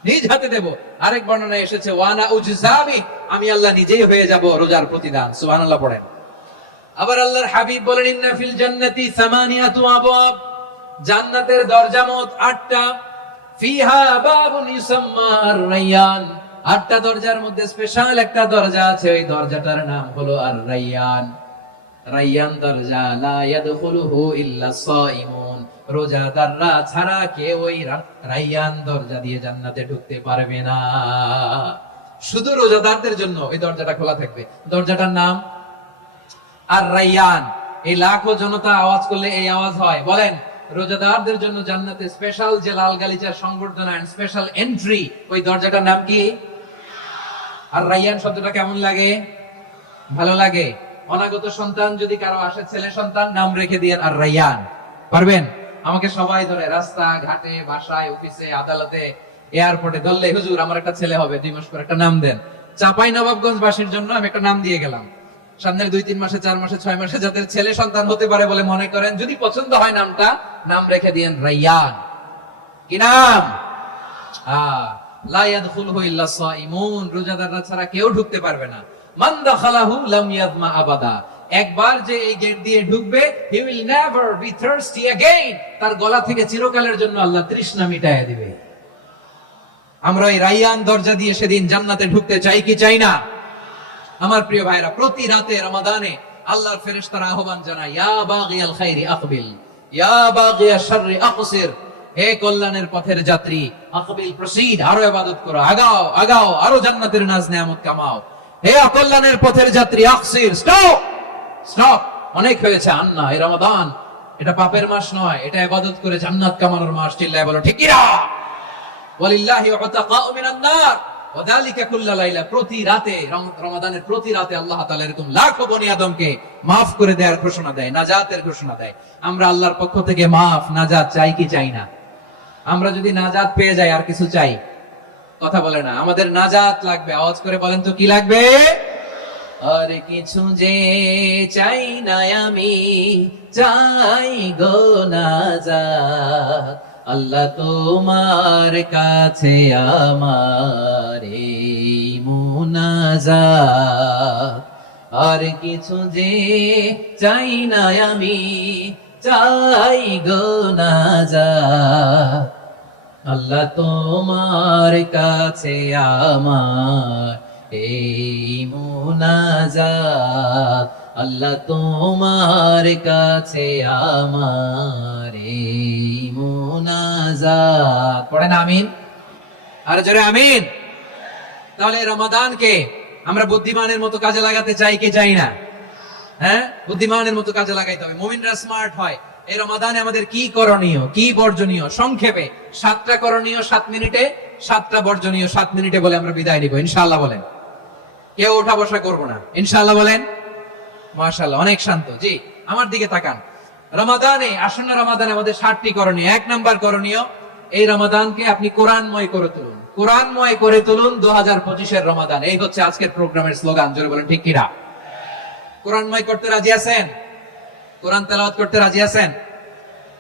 নিজ হাতে দেব। আরেক বর্ণনায় এসেছে ওয়া আনা উজজাবি, আমি আল্লাহ নিজেই হয়ে যাব রোজার প্রতিদান। সুবহানাল্লাহ পড়েন। আবার আল্লাহর হাবিব বলেন ইন্না ফিল জান্নাতি সামানিয়াতু আবওয়াব, জান্নাতের দরজা মোট 8টা, ফিহা বাবুন ইউসাম্মা আর-রায়্যান, 8টা দরজার মধ্যে স্পেশাল একটা দরজা আছে, ওই দরজাটার নাম হলো আর-রায়্যান। রায়্যান দরজা, লা ইয়াদখুলুহু ইল্লা সাইমুন, রোজাদাররা ছাড়া কেউ ওই রায়্যান দরজা দিয়ে জান্নাতে ঢুকতে পারবে না। শুধু রোজাদারদের জন্য ওই দরজাটা খোলা থাকবে। দরজাটার নাম আর-রায়্যান। এই লাখো জনতা আওয়াজ করলে এই আওয়াজ হয়। বলেন, রোজাদারদের জন্য জান্নাতে স্পেশাল যে লাল গালিচার সংবর্ধনা এন্ড স্পেশাল এন্ট্রি, ওই দরজাটার নাম কি? আর-রায়্যান শব্দটা কেমন লাগে? ভালো লাগে। অনাগত সন্তান যদি কারো আসে, ছেলে সন্তান, নাম রেখে দিয়ে আর-রায়্যান। পারবেন? আমাকে সবাই ধরে রাস্তা ঘাটে, বাসায়, অফিসে, আদালতে, এয়ারপোর্টে ধরলে, হুজুর আমার একটা ছেলে হবে 2 মাস পর, একটা নাম দেন। চাপাই নবাবগঞ্জ বাসীর জন্য আমি একটা নাম দিয়ে গেলাম। সামনের 2-3 মাসে, 4 মাসে, 6 মাসে যাদের ছেলে সন্তান হতে পারে বলে মনে করেন, যদি পছন্দ হয় নামটা, নাম রেখে দিয়েন রায়্যান। কি নাম? লা ইয়াদখুলুহু ইল্লা সাইমুন, রোজাদাররা ছাড়া কেউ ঢুকতে পারবে না। মান দাখালাহু লাম ইয়াযমা আবাদা, একবার যে এই গেট দিয়ে ঢুকবে, he will never be thirsty again, তার গলা থেকে চিরকালের জন্য আল্লাহ তৃষ্ণা মিটায়া দিবে। আমরা এই রায়্যান দরজা দিয়ে সেদিন জান্নাতে ঢুকতে চাই কি চাই না? আমার প্রিয় ভাইরা, প্রতি রাতে রমাদানে আল্লাহর ফেরেশতারা আহ্বান জানায়, ইয়া বাগিয়াল খাইরি আকবিল, ইয়া বাগিয়াশ শাররি আকসির, হে কল্যাণের পথের যাত্রী, আকবিল প্রসিড, আরো ইবাদত করো, আগাও আগাও, আরো জান্নাতের নাজ নেয়ামত কামাও। হে অকল্যাণের পথের যাত্রী, আকসির, স্টপ স্টপ, অনেক হয়েছে। আন্না, এই রমাদান এটা পাপের মাস নয়, এটা ইবাদত করে জান্নাত কামানোর মাস। চিল্লায় বলো ঠিক কিনা? ওয়ালিল্লাহি উতাকাউ মিনান নার, ওয়াদালিকা কুল্লা লাইলা, প্রতি রাতে, রমাদানের প্রতি রাতে আল্লাহ তাআলা এরকম লাখো বনি আদমকে maaf করে দেওয়ার ঘোষণা দেয়, নাজাতের ঘোষণা দেয়। আমরা আল্লাহর পক্ষ থেকে maaf, নাজাত চাই কি চাই না? আমরা যদি নাজাত পেয়ে যাই আর কিছু চাই? কথা বলে না। আমাদের নাজাত লাগবে। আওয়াজ করে বলেন তো কি লাগবে? আর কিছু যে চাই না আমি, চাই গো নাজাত, আল্লাহ তোমার কাছে আমার এই মুনাজাত। আর কিছু যে চাই না আমি, চাই গো নাজাত, আল্লাহ তোমার কাছে আমার এই মুনাজাত, আল্লাহ তোমার কাছে আমার এই মুনাজাত। পড়েন আমিন, আর জোরে আমিন। তাহলে রমাদানকে আমরা বুদ্ধিমানের মতো কাজে লাগাতে চাই কি চাই না? হ্যাঁ, বুদ্ধিমানের মতো কাজে লাগাইতে হবে। মুমিনরা স্মার্ট হয়। এই রমাদানে আমাদের কি করণীয়, কি বর্জনীয়, সংক্ষেপে 7টা করণীয় 7 মিনিটে, 7টা বর্জনীয় 7 মিনিটে বলে আমরা বিদায় নিব ইনশাআল্লাহ। বলেন, কেউ ওঠা বসা করবো না ইনশাআল্লাহ। বলেন মাশাআল্লাহ, অনেক শান্ত। জি, আমার দিকে তাকান। রমাদানে, আসন্ন রমাদানে আমাদের 7টি করণীয়। 1 নাম্বার করণীয়, এই রমাদানকে আপনি কোরআনময় করে তুলুন। কোরআনময় করে তুলুন 2025 এর রমাদান। এই হচ্ছে আজকের প্রোগ্রামের স্লোগান। জোরে বলেন ঠিক কিনা? কোরআনময় করতে রাজি আছেন? কোরআন তেলাওয়াত করতে রাজি আছেন?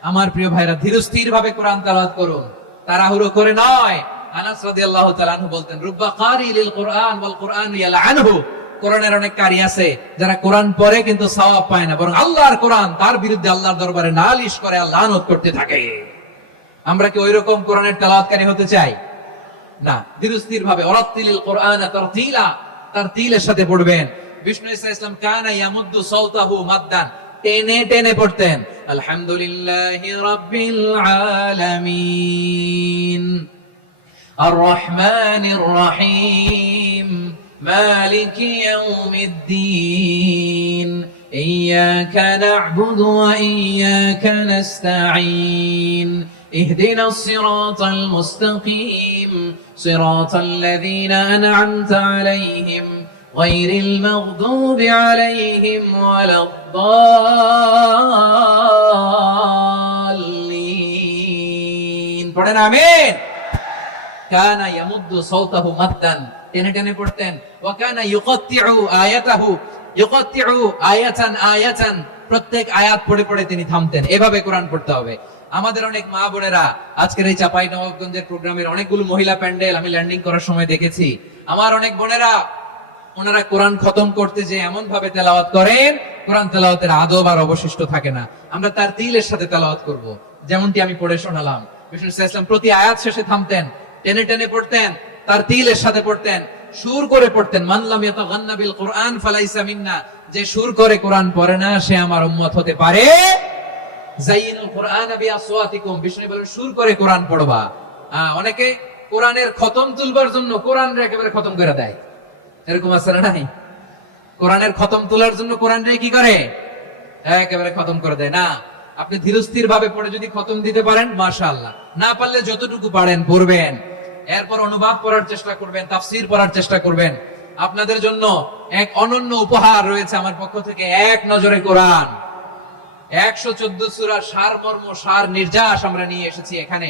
আমার প্রিয় ভাইরা, ধীরস্থির ভাবে কোরআন তেলাওয়াত করুন, তাড়াহুড়ো করে নয়। আনাস রাদিয়াল্লাহু তাআলা আনহু বলতেন, রুব্বা কারি লিল কুরআন ওয়াল কুরআন ইয়ালআনহু, কোরআনের অনেক কারি আছে যারা কোরআন পড়ে কিন্তু সওয়াব পায় না, বরং আল্লাহর কোরআন তার বিরুদ্ধে আল্লাহর দরবারে নালিশ করে আর লানত করতে থাকে। আমরা কি ওইরকম কোরআনের তেলাওয়াতকারী হতে চাই? না। ধীরস্থির ভাবে, ওয়ারাত্তিলিল কুরআন তারতিলা, তারতিলের সাথে পড়বেন। বিষ্ণু ইসা ইসলাম কানা ইয়ামুদ্দু সাওতাহু মাদ্দান, টেনে টেনে পড়তেন। আলহামদুলিল্লাহি রাব্বিল আলামিন আর রহমানির রহিম মালিকি ইয়াউমিদ্দিন ইয়্যাকা না'বুদু ওয়া ইয়্যাকা নাস্তাঈন ইহদিনাস সিরাতাল মুস্তাকিম সিরাতাল লাযীনা আন'আমতা আলাইহিম غير المغضوب عليهم ولا الضالين। পড়েন আমিন। কানা ইয়ামুদ্দু সাওতাহু মাদ্দান, টেনে টেনে পড়তেন। ওয়া কানা ইউকাত্তিউ আয়াতাহু, ইউকাত্তিউ আয়াতান আয়াতান, প্রত্যেক আয়াত পড়ে পড়ে তিনি থামতেন। এভাবে কোরআন পড়তে হবে। আমাদের অনেক মা বোনেরা আজকের এই চাঁপাইনবাবগঞ্জের প্রোগ্রামের অনেকগুলো মহিলা প্যান্ডেল আমি ল্যান্ডিং করার সময় দেখেছি। আমার অনেক বোনেরা ওনারা কোরআন খতম করতে যে এমন ভাবে তেলাওয়াত করেন, কোরআন তেলাওয়াতের আদব আর অবশিষ্ট থাকে না। আমরা তার তিলের সাথে তেলাওয়াত করব, যেমনটি আমি পড়ে শোনালাম। বিষ্ণু ইসলাম প্রতি আয়াত শেষে থামতেন, টেনে টেনে পড়তেন, তার তিলের সাথে পড়তেন, সুর করে পড়তেন। মান লাম ইয়াতাগান্না বিল কুরআন ফালাইসা মিন্না, যে সুর করে কোরআন পড়ে না সে আমার উম্মত হতে পারে। যায়িনুল কুরআন বিআসওয়াতিকুম, বিষ্ণু বলেন সুর করে কোরআন পড়বা। অনেকে কোরআনের খতম তুলবার জন্য কোরআনরে একেবারে খতম করে দেয়, এরকম আছে না নাই? কোরআনের খতম তোলার জন্য কোরআনরে কি করে? একেবারে খতম করে দেয় না। আপনি ধীরস্থির ভাবে পড়ে যদি খতম দিতে পারেন মাশাআল্লাহ, না পারলে যতটুকু পারেন পড়বেন, এরপর অনুবাদ পড়ার চেষ্টা করবেন, তাফসীর পড়ার চেষ্টা করবেন। আপনাদের জন্য এক অনন্য উপহার রয়েছে আমার পক্ষ থেকে, এক নজরে কোরআন 114 সূরার সারমর্ম, সার নির্যাস আমরা নিয়ে এসেছি এখানে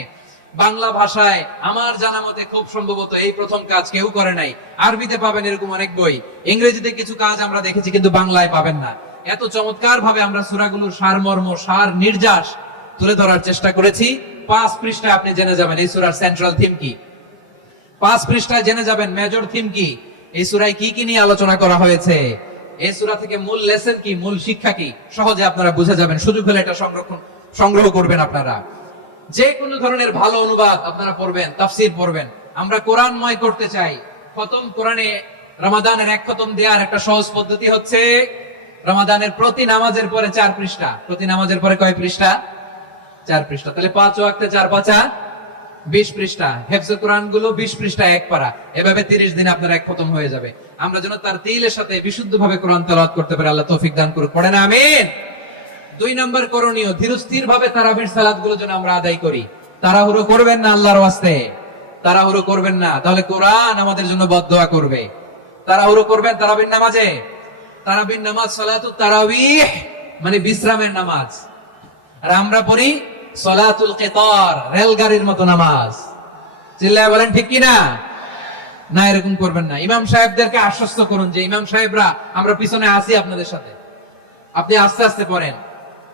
বাংলা ভাষায়। আমার জানা মতে খুব সম্ভবত এই প্রথম কাজ কেউ করে নাই। আরবিতে পাবেন এরকম অনেক বই, ইংরেজিতে কিছু কাজ আমরা দেখেছি, কিন্তু বাংলায় পাবেন না। এত চমৎকার ভাবে আমরা সূরাগুলোর সারমর্ম, সার নির্যাস তুলে ধরার চেষ্টা করেছি। 5 পৃষ্ঠায় আপনি জেনে যাবেন এই সূরার সেন্ট্রাল থিম কি, 5 পৃষ্ঠায় জেনে যাবেন মেজর থিম কি, এই সূরায় কি কি নিয়ে আলোচনা করা হয়েছে, এই সূরা থেকে মূল লেসন কি, মূল শিক্ষা কি, সহজে আপনারা বুঝে যাবেন। সুযোগ হলে এটা সংগ্রহ করবেন আপনারা। যে কোনো ধরনের ভালো অনুবাদ আপনারা পড়বেন, তাফসীর পড়বেন। আমরা কোরআনময় করতে চাই। খতম কোরআনে রমাদানের এক খতম দেওয়ার একটা সহজ পদ্ধতি হচ্ছে রমাদানের প্রতি নামাজের পরে 4 পৃষ্ঠা, প্রতি নামাজের পরে কয় পৃষ্ঠা? 4 পৃষ্ঠা। তাহলে 5 ওয়াক্তে 4 পাঁচা 20 পৃষ্ঠা। হেফজুল কোরআন গুলো 20 পৃষ্ঠা এক পারা, এভাবে 30 দিনে আপনার এক খতম হয়ে যাবে। আমরা যেন তার তিলের সাথে বিশুদ্ধভাবে কোরআন তেলাওয়াত করতে পারি, আল্লাহ তৌফিক দান করুক। পড়েন আমিন। 2 নম্বর করণীয়, ধীরস্থির ভাবে তারাবির সালাত গুলো যেন আমরা আদায় করি। তাড়াহুড়ো করবেন না আল্লাহর ওয়াস্তে, তাড়াহুড়ো করবেন না, তাহলে কোরআন আমাদের জন্য বদদোয়া করবে। তাড়াহুড়ো করবেন তারাবির নামাজে। তারাবির নামাজ সালাতুত তারাবিহ মানে বিশ্রামের নামাজ, আর আমরা পড়ি সালাতুল কিতার, রেলগাড়ির মতো নামাজ। চিল্লায় বলেন ঠিক কি না? না, এরকম করবেন না। ইমাম সাহেবদেরকে আশ্বস্ত করুন যে ইমাম সাহেবরা আমরা পিছনে আছি আপনাদের সাথে, আপনি আস্তে আস্তে পড়েন,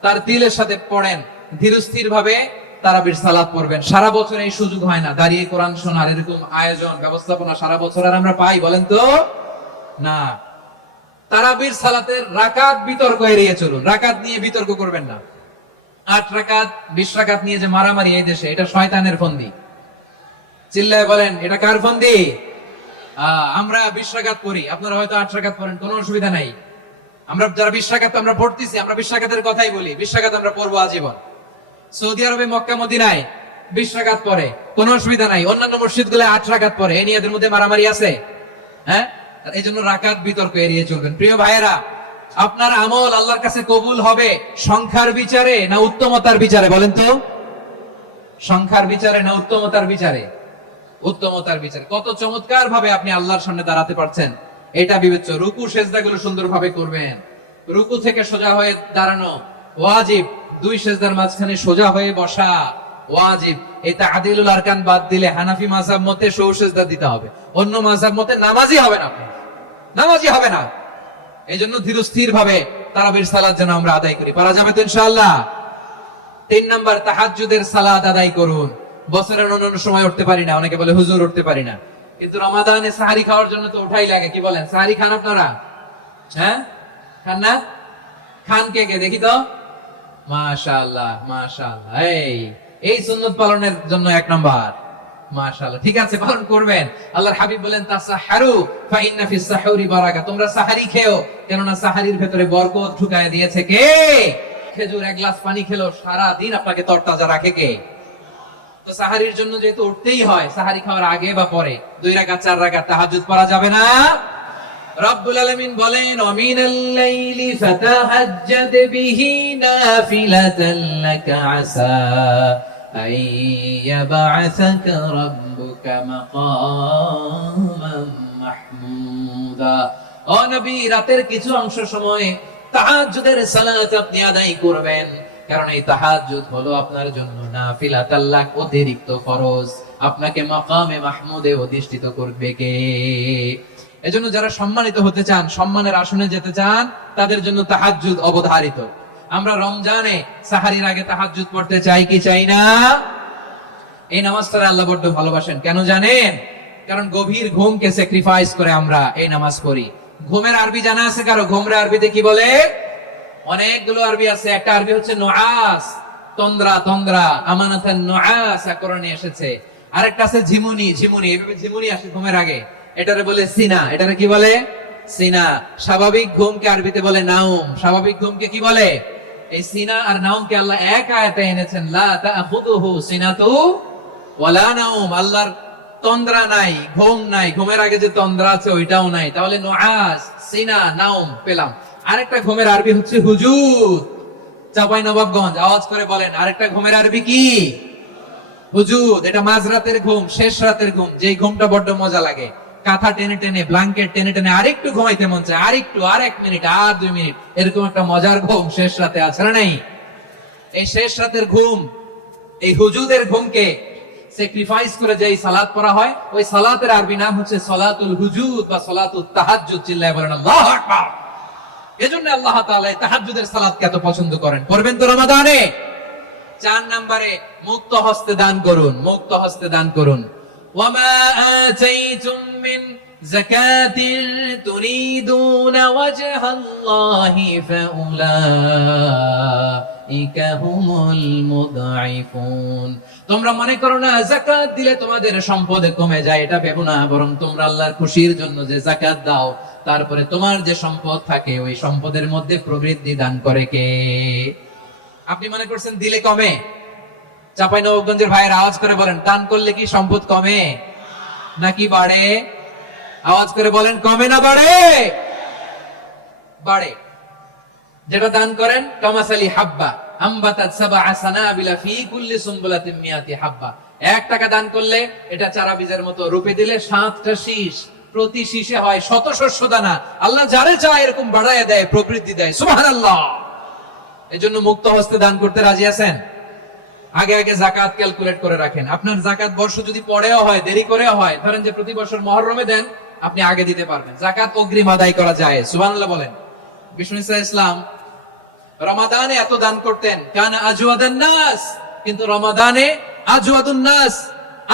তার তিলের সাথে পড়েন, ধীরস্থির ভাবে তারাবির সালাত পড়বেন। সারা বছর এই সুযোগ হয় না দাঁড়িয়ে কোরআন শোনার, এরকম আয়োজন ব্যবস্থাপনা সারা বছর আর আমরা পাই বলেন তো না। তারাবির সালাতের রাকাত বিতর্ক এড়িয়ে চলুন, রাকাত নিয়ে বিতর্ক করবেন না। 8 রাকাত 20 রাকাত নিয়ে যে মারামারি এই দেশে, এটা শয়তানের ফন্দি। চিল্লায় বলেন এটা কার ফন্দি? আমরা 20 রাকাত পড়ি, আপনারা হয়তো 8 রাকাত পড়েন, কোনো অসুবিধা নাই। আমরা যারা 20 রাকাত আমরা পড়তেছি, আমরা 20 রাকাতের কথাই বলি, 20 রাকাত আমরা পড়বো আজীবন। সৌদি আরবে মক্কা মদিনায় 20 রাকাত পড়ে, কোনো অসুবিধা নাই। অন্যান্য মসজিদ গুলো 8 রাকাত পড়ে, এই নিয়ে এদের মধ্যে মারামারি আছে? হ্যাঁ, এই জন্য রাকাত বিতর্ক এড়িয়ে চলবেন। প্রিয় ভাইয়েরা, আপনার আমল আল্লাহর কাছে কবুল হবে সংখ্যার বিচারে না উত্তমতার বিচারে? বলেন তো, সংখ্যার বিচারে না উত্তমতার বিচারে? উত্তমতার বিচারে। কত চমৎকার ভাবে আপনি আল্লাহর সামনে দাঁড়াতে পারছেন এটা বিবেচ্য। রুকু সেজদা গুলো সুন্দরভাবে করবেন, রুকু থেকে সোজা হয়ে দাঁড়ানো ওয়াজিব, 2 সেজদার মাঝখানে সোজা হয়ে বসা ওয়াজিব। এই তা'দিলুল আরকান বাদ দিলে হানাফি মাযহাব মতে সৌ সেজদা দিতে হবে, অন্য মাযহাব মতে নামাজই হবে না, নামাজই হবে না। এই জন্য ধীরস্থির ভাবে তারাবির সালাত যেন আমরা আদায় করি। পারা যাবে তো ইনশাআল্লাহ? 3 নাম্বার, তাহাজ্জুদের সালাত আদায় করুন। বছরের অন্যান্য সময় উঠতে পারি না, অনেকে বলে হুজুর উঠতে পারি না, কিন্তু রমাদানে সাহারি খাওয়ার জন্য তো ওঠাই লাগে। কি বলেন, সাহারি খান আপনারা? হ্যাঁ, খান না? খান কে কে দেখি তো? মাশাআল্লাহ মাশাআল্লাহ। এই সুন্নাত পালনের জন্য 1 নাম্বার। মাশাআল্লাহ, ঠিক আছে, পালন করবেন। আল্লাহর হাবিব বলেন তাসাহারু ফা ইন্না ফিস সাহুরি বারাকা, তোমরা সাহারি খেও, কেননা সাহারির ভেতরে বরকত ঢুকায় দিয়েছে কে? খেজুর 1 গ্লাস পানি খেলো সারা দিন আপনাকে তরতাজা রাখে কে? তো সাহারির জন্য যেহেতু উঠতেই হয়, সাহারি খাওয়ার আগে বা পরে 2 রাকাত 4 রাকাত তাহাজ্জুদ পড়া যাবে না? রব্বুল আলামিন বলেন ওয়ামিনাল লাইলি ফাতাহাজ্জাদ বিহি নাফিলাতান লাকা আসা আন ইয়াবআসাকা রাব্বুকা মাকামান মাহমুদা। ও নবী, রাতের কিছু অংশ সময় তাহাজ্জুদের সালাত আপনি আদায় করবেন, কারণ এই তাহাজ্জুদ হলো আপনার জন্য নাফিলাতাল লাক, অতিরিক্ত ফরজ। আপনাকে মাকামে মাহমুদে অধিষ্ঠিত করবে কে? এজন্য যারা সম্মানিত হতে চান, সম্মানের আসনে যেতে চান, তাদের জন্য তাহাজ্জুদ অবধারিত। আমরা রমজানে সাহারির আগে তাহাজ্জুদ পড়তে চাই কি চাই না? এই নামাজটা আল্লাহ বড্ড ভালোবাসেন। কেন জানেন? কারণ গভীর ঘুমকে স্যাক্রিফাইস করে আমরা এই নামাজ পড়ি। ঘুমের আরবি জানা আছে কারো? ঘুমের আরবিতে কি বলে? অনেকগুলো আরবি আছে। একটা আরবি হচ্ছে নুআস, তন্দ্রা, তন্দ্রা, আমানাতান নুআস কোরআনে এসেছে। আরেকটা আছে ঝিমুনি, ঝিমুনি, এইভাবে ঝিমুনি আসে ঘুমের আগে, এটারে বলে সিনা। এটারে কি বলে? সিনা। স্বাভাবিক ঘুমকে আরবিতে বলে নাউম। স্বাভাবিক ঘুমকে কি বলে? এই সিনা আর নাউমকে আল্লাহ এক আয়াতে এনেছেন, লা তাখুযুহু সিনাতু ওয়ালা নাউম। আল্লাহর তন্দ্রা নাই, ঘুম নাই, ঘুমের আগে যে তন্দ্রা আছে ওইটাও নাই। তাহলে নুআস, সিনা, নাউম পেলাম। আরেকটা ঘুমের আরবি হচ্ছে হুজুদ। চাঁপাইনবাবগঞ্জ আওয়াজ করে বলেন, আরেকটা ঘুমের আরবি কি? হুজুদ। এটা মাঝরাতের ঘুম, শেষ রাতের ঘুম, যেই ঘুমটা বড্ড মজা লাগে। কাঁথা টেনে টেনে, ব্ল্যাঙ্কেট টেনে টেনে আরেকটু ঘুমাইতে মন চায়, আরেকটু, আর 1 মিনিট, আর 2 মিনিট, এরকম একটা মজার ঘুম শেষ রাতে আছে না নাই? এই শেষ রাতের ঘুম, এই হুজুদের ঘুমকে স্যাক্রিফাইস করে যেই সালাত পড়া হয়, ওই সালাতের আরবি নাম হচ্ছে সালাতুল হুজুদ বা সালাতুত তাহাজ্জুদ। চিল্লায় বলেন আল্লাহু আকবার। এজন্য আল্লাহ তাআলা এই তাহাজ্জুদের সালাতকে এত পছন্দ করেন। পড়বেন তো রমাদানে? 4 নম্বরে মুক্ত হস্তে দান করুন, মুক্ত হস্তে দান করুন। ওয়ামা আতাইতুম মিন যাকাতিন তুরিদুনা ওয়াজহাল্লাহি ফাউলাইকা হুমুল মুদঈফুন। তোমরা মনে করো না যাকাত দিলে তোমাদের সম্পদ কমে যায়, এটা ভেবো না। বরং তোমরা আল্লাহর খুশির জন্য যে যাকাত দাও, তারপরে তোমার যে সম্পদ থাকে ওই সম্পদের মধ্যে প্রবৃদ্ধি দান করে কে? আপনি মনে করছেন দিলে কমে? চাঁপাইনবাবগঞ্জের ভাইয়ের আওয়াজ করে বলেন, দান করলে কি সম্পদ কমে নাকি বাড়ে? আওয়াজ করে বলেন, কমে না বাড়ে? বাড়ে। যেটা দান করেন, কামাসালি হাব্বা আম্বাতাত সাবআ সানাবিলা ফি কুল্লি সুনবুলাতিন মিয়াতি হাব্বা। 1 টাকা দান করলে এটা চারা বীজের মতো, রূপে দিলে 7টা শীষ, প্রতি শীষে হয় 100 শস্য দানা। আল্লাহ যারে চায় এরকম বাড়ায় দেয়, প্রবৃদ্ধি দেয়। সুবহানাল্লাহ। এজন্য মুক্ত হস্তে দান করতে রাজি আছেন? আগে আগে যাকাত ক্যালকুলেট করে রাখেন। আপনার যাকাত বর্ষ যদি পরেও হয়, দেরি করেও হয়, ধরেন যে প্রতি বছর মুহররমে দেন, আপনি আগে দিতে পারবেন। যাকাত অগ্রিম আদায় করা যায়। সুবহানাল্লাহ বলেন। বিষ্ণু ইসা ইসলাম রমাদানে এত দান করতেন, কানা আজওয়াদান নাস, কিন্তু রমাদানে আজওয়াদুন নাস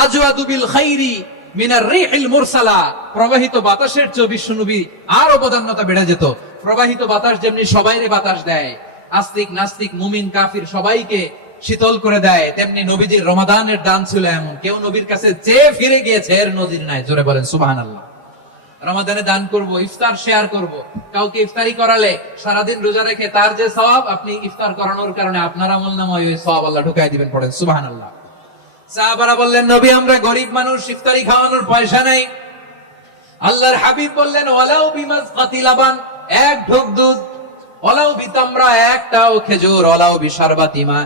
আজওয়াদু বিল খাইরি মিনার রিহিল মুরসালা। প্রবাহিত বাতাসের চেয়ে বিশ্ব নবী আর অবদান্যতা বেড়ে যেত। প্রবাহিত বাতাস যেমনি সবাইরে বাতাস দেয়, আস্তিক নাস্তিক মুমিন কাফির সবাইকে শীতল করে দেয়, তেমনি নবীজির রমাদানের দান ছিল এমন, কেউ নবীর কাছে চেয়ে ফিরে গিয়েছে এর নজির নাই। জোরে বলেন সুবহানাল্লাহ। রমাদানে দান করব, ইফতার শেয়ার করব। কাউকে ইফতারি করালে সারাদিন রোজা রেখে তার যে সওয়াব, আপনি ইফতার করানোর কারণে আপনার আমলনামায় ওই সওয়াব আল্লাহ ঢুকাই দিবেন। পড়েন সুবহানাল্লাহ। সাহাবারা বললেন, নবী আমরা গরিব মানুষ, ইফতারি খাওয়ানোর পয়সা নাই। আল্লাহর হাবিব বললেন, ওয়ালাউ বিমাজকাতি লাবান, 1 ঢোক দুধ, ওয়ালাউ বিতামরা, 1টাও খেজুর, ওয়ালাউ বিশারবাতিমা,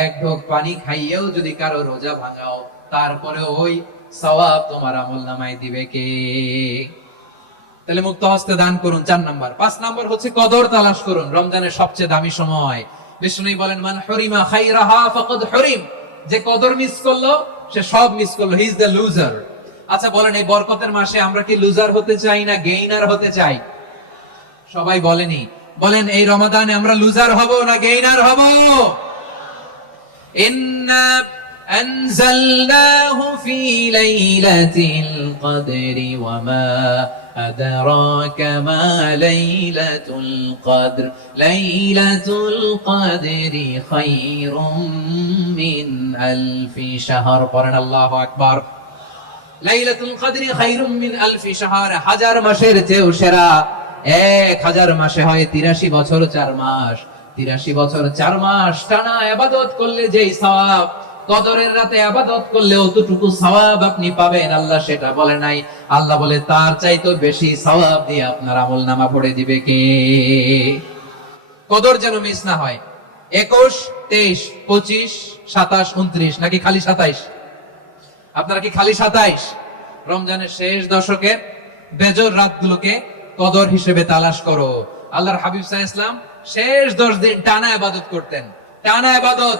1 ঢোক পানি খাইয়েও যদি কারো রোজা ভাঙাও, তারপরে ওই সওয়াব তোমার আমলনামায় দিবে কে? তাহলে মুক্ত হস্তে দান করুন, 4 নাম্বার। 5 নাম্বার হচ্ছে কদর তালাশ করুন। রমজানের সবচেয়ে দামি সময়। বিষ্ণু বলেন, মান হুরিমা খাইরাহা ফাকাদ হুরিম। যে কদর মিস করলো সে সব মিস করলো, হি ইজ দ্য লুজার। আচ্ছা বলেন, এই বরকতের মাসে আমরা কি লুজার হতে চাই না গেইনার হতে চাই? সবাই বলেনি। বলেন, এই রমাদানে আমরা লুজার হব না গেইনার হব? ইন্না আনজালনাহু ফি লাইলাতিল কদরি ওয়া মা আদরাকা মা লাইলাতুল কদর লাইলাতুল কদরি খায়রুম মিন আলফি শাহর। পড়েন আল্লাহু আকবার। লাইলাতুল কদরি খায়রুম মিন আলফি শাহর, 1000 মাসের চেয়েও সেরা। 1000 মাসে হয় 83 বছর 4 মাস। 83 বছর 4 মাস টানা ইবাদত করলে যেই সওয়াব, কদরের রাতে ইবাদত করলে অতটুকু সওয়াব আপনি পাবেন। আল্লাহ সেটা বলে নাই। আল্লাহ বলে তার চাইতে বেশি সওয়াব দিয়ে আপনার আমলনামা ভরে দিবে কে? কদর যেন মিস না হয়। 21, 23, 25, 27, 29 নাকি খালি 27? আপনারা কি খালি 27? রমজানের শেষ দশকের বেজর রাতগুলোকে কদর হিসেবে তালাশ করো। আল্লাহর হাবিব সাল্লাল্লাহু আলাইহি ওয়াসাল্লাম শেষ 10 দিন টানা ইবাদত করতেন। টানা ইবাদত,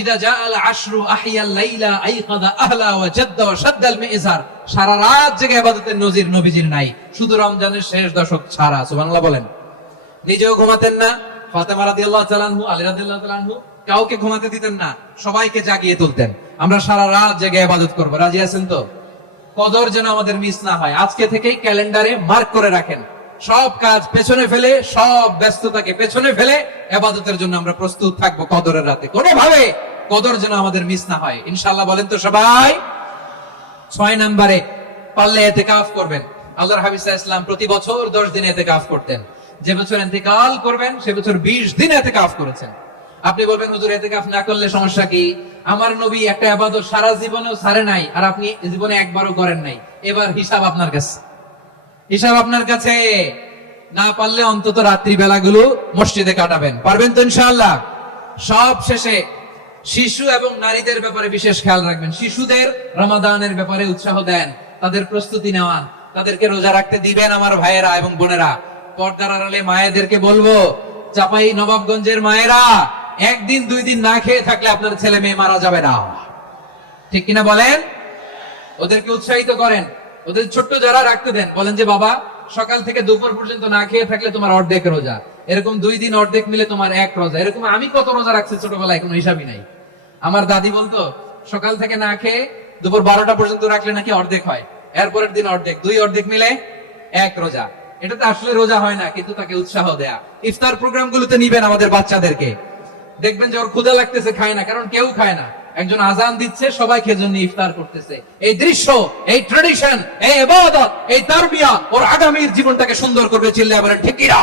ইদা জাআল আশরু আহিয়াল লাইলা আইকাদা আহলা ওয়া জাদ্দা ওয়া শাদ্দাল মিজার। সারা রাত জেগে ইবাদতের নজির নবীজির নাই, শুধু রমজানের শেষ দশক ছাড়া। সুবহানাল্লাহ বলেন। নিজেও ঘুমাতেন না, ফাতেমা রাদিয়াল্লাহু তাআলা আনহু, আলী রাদিয়াল্লাহু তাআলা আনহু কাউকে ঘুমাতে দিতেন না, সবাইকে জাগিয়ে তুলতেন। আমরা সারা রাত জেগে ইবাদত করব, রাজি আছেন তো? কদর যেন আমাদের মিস না হয়, আজকে থেকেই ক্যালেন্ডারে মার্ক করে রাখেন। সব কাজ পেছনে ফেলে, সব ব্যস্ততাকে পেছনে ফেলে ইবাদতের জন্য আমরা প্রস্তুত থাকবো কদরের রাতে। কোনোভাবে কদর যেন আমাদের মিস না হয়, ইনশাআল্লাহ বলেন তো সবাই। 6 নম্বরে পারলে ইতিকাফ করবেন। আল্লাহর হাবিব সাল্লাল্লাহু আলাইহি ওয়াসাল্লাম প্রতি বছর 10 দিন ইতিকাফ করতেন। যে বছর ইন্তেকাল করবেন সে বছর 20 দিন ইতিকাফ করেছেন। আপনি বলবেন হুজুর ইতিকাফ না করলে সমস্যা কি? আমার নবী একটা ইবাদত সারা জীবনেও ছাড়ে নাই, আর আপনি জীবনে একবারও করেন নাই। এবার হিসাব আপনার কাছে, হিসাব আপনার কাছে। না পারলে অন্তত রাত্রি বেলাগুলো মসজিদে কাটাবেন, পারবেন তো ইনশাআল্লাহ? সব শেষে শিশু এবং নারীদের ব্যাপারে বিশেষ খেয়াল রাখবেন। শিশুদের রমাদানের ব্যাপারে উৎসাহ দেন, তাদের প্রস্তুতি নেওয়ান, তাদেরকে রোজা রাখতে দিবেন। আমার ভাইয়েরা এবং বোনেরা, পর্দার আড়ালে মায়েদেরকে বলবো, চাপাই নবাবগঞ্জের মায়েরা, একদিন 2 দিন না খেয়ে থাকলে আপনার ছেলে মেয়ে মারা যাবে না, ঠিক কিনা বলেন? ওদেরকে উৎসাহিত করেন, ওদের ছোট্ট যারা রাখতে দেন, বলেন যে বাবা সকাল থেকে দুপুর পর্যন্ত না খেয়ে থাকলে তোমার অর্ধেক রোজা, এরকম 2 দিন অর্ধেক মিলে তোমার 1 রোজা। এরকম আমি কত রোজা রাখছি ছোটবেলায়, কোনো হিসাবই নাই। আমার দাদি বলতো সকাল থেকে না খেয়ে দুপুর 12টা পর্যন্ত রাখলে নাকি অর্ধেক হয়, এরপরের দিন অর্ধেক, 2 অর্ধেক মিলে 1 রোজা। এটা তো আসলে রোজা হয় না, কিন্তু তাকে উৎসাহ দেয়া। ইফতার প্রোগ্রাম গুলোতে নিবেন আমাদের বাচ্চাদেরকে, দেখবেন যে ওর ক্ষুধা লাগতেছে, খায় না, কারণ কেউ খায় না, একজন আজান দিচ্ছে, সবাই খেয়ে জন্য ইফতার করতেছে। এই দৃশ্য, এই ট্র্যাডিশন, এই ইবাদত, এই তারবিয়া ওর আগামীর জীবনটাকে সুন্দর করবে। চিল্লায়া বলেন ঠিক কিনা?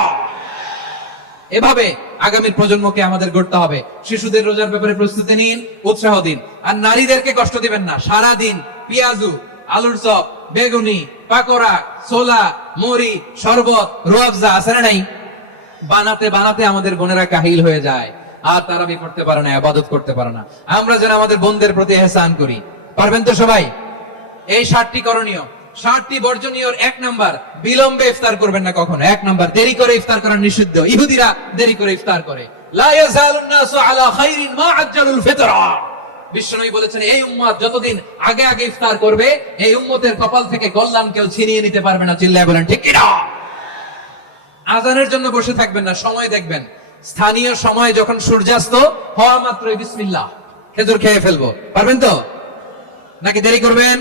এভাবে আগামীর প্রজন্মকে আমাদের গড়তে হবে। শিশুদের রোজার ব্যাপারে প্রস্তুতি নিন, উৎসাহ দিন। আর নারীদেরকে কষ্ট দিবেন না। সারা দিন পেঁয়াজু, আলুর চপ, বেগুনি, পাকোড়া, ছোলা, মুড়ি, শরবত, রুয়াবজা আছে না নাই, বানাতে বানাতে আমাদের বোনেরা কাহিল হয়ে যায়, আর তারাবি পড়তে পারে না, ইবাদত করতে পারে না। আমরা যেন আমাদের বোনদের প্রতি ইহসান করি, পারবেন তো সবাই? এই 7টি করণীয়, 7টি বর্জনীয়। 1 নাম্বার, বিলম্বে ইফতার করবেন না কখনো। 1 নাম্বার, দেরি করে ইফতার করা নিষিদ্ধ। ইহুদিরা দেরি করে ইফতার করে। লা ইয়াজালুন নাসু আলা খাইরিন মা আজ্জালুল ফিতরা। বিশ্বনবী বলেছেন এই উম্মত যতদিন আগে আগে ইফতার করবে, এই উম্মতের কপাল থেকে কল্যাণ কেউ ছিনিয়ে নিতে পারবে না। চিল্লায়া বলেন ঠিক কিনা? আজানের জন্য বসে থাকবেন না, সময় দেখবেন। স্থানীয় সময় যখন সূর্যাস্ত হওয়া মাত্রই বিসমিল্লাহ, খেজুর খেয়ে ফেলবো, পারবেন তো? নাকি দেরি করবেন?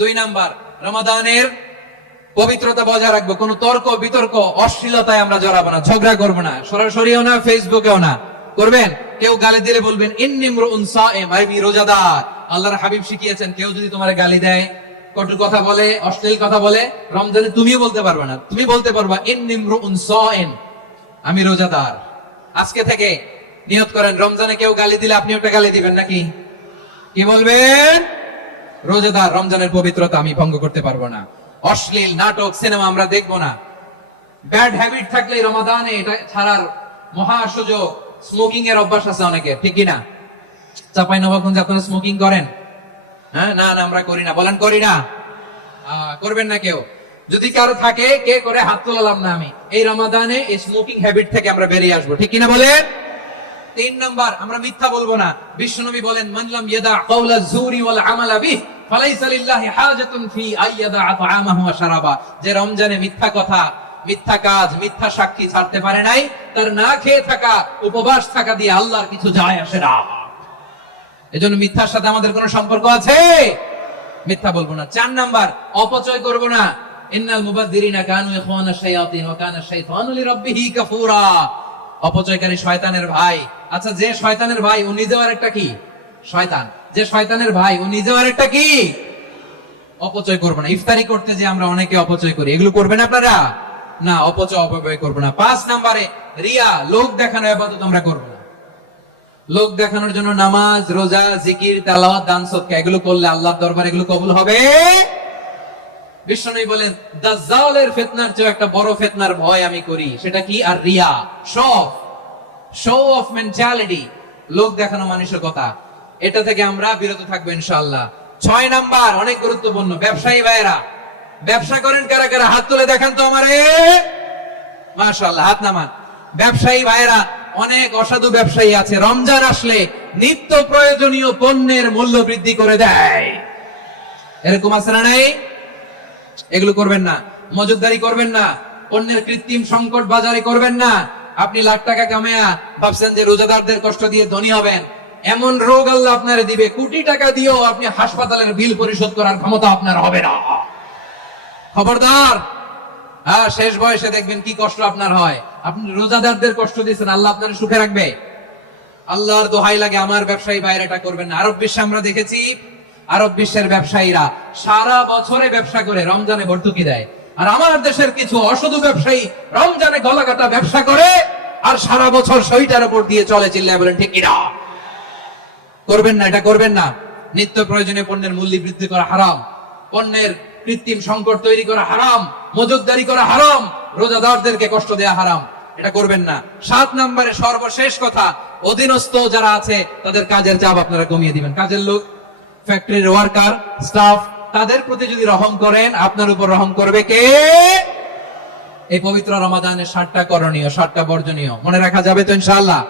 2 নাম্বার, রমাদানের পবিত্রতা বজায় রাখবো। কোন তর্ক বিতর্ক অশ্লীলতায় আমরা জড়াবো না, ঝগড়া করবো না, সরাসরিও না, ফেসবুকেও না। করবেন কেউ গালি দিলে বলবেন ইন্নী ইমরুউন সাইম, আমি রোজাদার। আল্লাহর হাবিব শিখিয়েছেন কেউ যদি তোমার গালি দেয়, কটু কথা বলে, অশ্লীল কথা বলে, রমজানে তুমিও বলতে পারবে না, তুমি বলতে পারবা ইন্নী ইমরুউন সাইম, আমি রোজাদার। আজকে থেকে নিয়ত করেন, রমজানে কেউ গালি দিলে আপনি ওটা গালি দিবেন নাকি? কি বলবেন? রোজাদার, রমজানের পবিত্রতা আমি ভঙ্গ করতে পারবো না। অশ্লীল নাটক, সিনেমা আমরা দেখবো না। ব্যাড হ্যাবিট থাকলে রমাদানে এটা ছাড়ার মহা সুযোগ। স্মোকিং এর অভ্যাস আছে অনেকের, ঠিক কিনা? চাপাই নবাবগঞ্জে আপনারা স্মোকিং করেন? হ্যাঁ, না না আমরা করি না, বলেন করি না। করবেন না কেউ। যদি কারো থাকে, কে করে হাত তোলালাম না আমি। এই রমাদানে এই স্মোকিং হ্যাবিট থেকে আমরা বেরিয়ে আসবো, ঠিক কিনা বলেন? 3 নাম্বার, আমরা মিথ্যা বলবো না। বিশ্বনবী বলেন মান লাম ইয়াদা কাওলা যুরি ওয়াল আমালা বিহি ফালাইসা লিল্লাহি হাজাতুন ফি আইয়াদা আতআমাহু ওয়া শারাবা। যে রমজানে মিথ্যা কথা, মিথ্যা কাজ, মিথ্যা সাক্ষী ছাড়তে পারে নাই, তার না খেয়ে থাকা, উপবাস থাকা দিয়ে আল্লাহর কিছু যায় আসে না। এজন্য মিথ্যার সাথে আমাদের কোনো সম্পর্ক আছে? মিথ্যা বলবো না। 4 নাম্বার, অপচয় করব না। ইন্নাল মুবাযযিরিনা কানু ইখওয়ানাশ শায়াতিন ওয়া কানা শাইতানু লিরাব্বিহি কাফুরা। অপচয়কারী শয়তানের ভাই। আচ্ছা, যে শয়তানের ভাই ও নিজেও আরেকটা কি? শয়তান। যে শয়তানের ভাই ও নিজেও আরেকটা কি? অপচয় করব না। ইফতারি করতে যে আমরা অনেকে অপচয় করি, এগুলো করবেন আপনারা না। অপচয় অপব্যয় করব না। 5 নম্বরে রিয়া, লোক দেখানো ইবাদত আমরা করব না। লোক দেখানোর জন্য নামাজ, রোজা, জিকির, তেলাওয়াত, দান সদকা এগুলো করলে আল্লাহর দরবারে এগুলো কবুল হবে। বিশ্বনবী বলেন দাজ্জালের ফিতনার চেয়ে একটা বড় ফিতনার ভয় আমি করি, সেটা কি? আর রিয়া, শো অফ মেন্টালিটি, লোক দেখানো মানসিকতা। এটা থেকে আমরা বিরত থাকবো ইনশাআল্লাহ। 6 নাম্বার, অনেক গুরুত্বপূর্ণ। ব্যবসায়ী ভাইয়েরা, ব্যবসা করেন কারা কারা? হাত তুলে দেখান তো আমারে। মাশাআল্লাহ, হাত নামান। ব্যবসায়ী ভাইরা, অনেক অসাধু ব্যবসায়ী আছে রমজান আসলে নিত্য প্রয়োজনীয় পণ্যের মূল্য বৃদ্ধি করে দেয়। এরকম আছে না নাই? এগুলো করবেন না, মজুতদারি করবেন না, পণ্যের কৃত্রিম সংকট বাজারে করবেন না। আপনি লাখ টাকা কামায়া ভাবছেন যে রোজাদারদের কষ্ট দিয়ে ধনী হবেন, এমন রোগ আল্লাহ আপনার দিবে, কোটি টাকা দিয়েও আপনি হাসপাতালের বিল পরিশোধ করার ক্ষমতা আপনার হবে না। খবরদার। হ্যাঁ, শেষ বয়সে দেখবেন কি কষ্ট আপনার হয়। আপনি রোজাদারদের কষ্ট দিয়েছেন, আল্লাহ আপনার সুখে রাখবে? আল্লাহর দোহাই লাগে আমার ব্যবসায়ী বাইরে এটা করবেন না। আরব বিশ্বে আমরা দেখেছি, আরব বিশ্বের ব্যবসায়ীরা সারা বছরে ব্যবসা করে রমজানে ভর্তুকি দেয়, আর আমার দেশের কিছু অসাধু ব্যবসায়ী রমজানে গলাকাটা ব্যবসা করে আর সারা বছর সইটার উপর দিয়ে চলে। চিল্লায় বলেন ঠিক কিনা? করবেন না, এটা করবেন না। নিত্য প্রয়োজনীয় পণ্যের মূল্য বৃদ্ধি করা হারাম, পণ্যের কৃত্রিম সংকট তৈরি করা হারাম, মজুতদারি করা হারাম, রোজাদারদেরকে কষ্ট দেয়া হারাম, এটা করবেন না। 7 নম্বরে সর্বশেষ কথা, অধীনস্থ যারা আছে তাদের কাজের চাপ আপনারা কমিয়ে দিবেন। কাজের লোক, ফ্যাক্টরির ওয়ার্কার, স্টাফ, তাদের প্রতি যদি রহম করেন, আপনার উপর রহম করবে কে? এই পবিত্র রমাদানের 7টা করণীয়, 7টা বর্জনীয় মনে রাখা যাবে তো ইনশাআল্লাহ?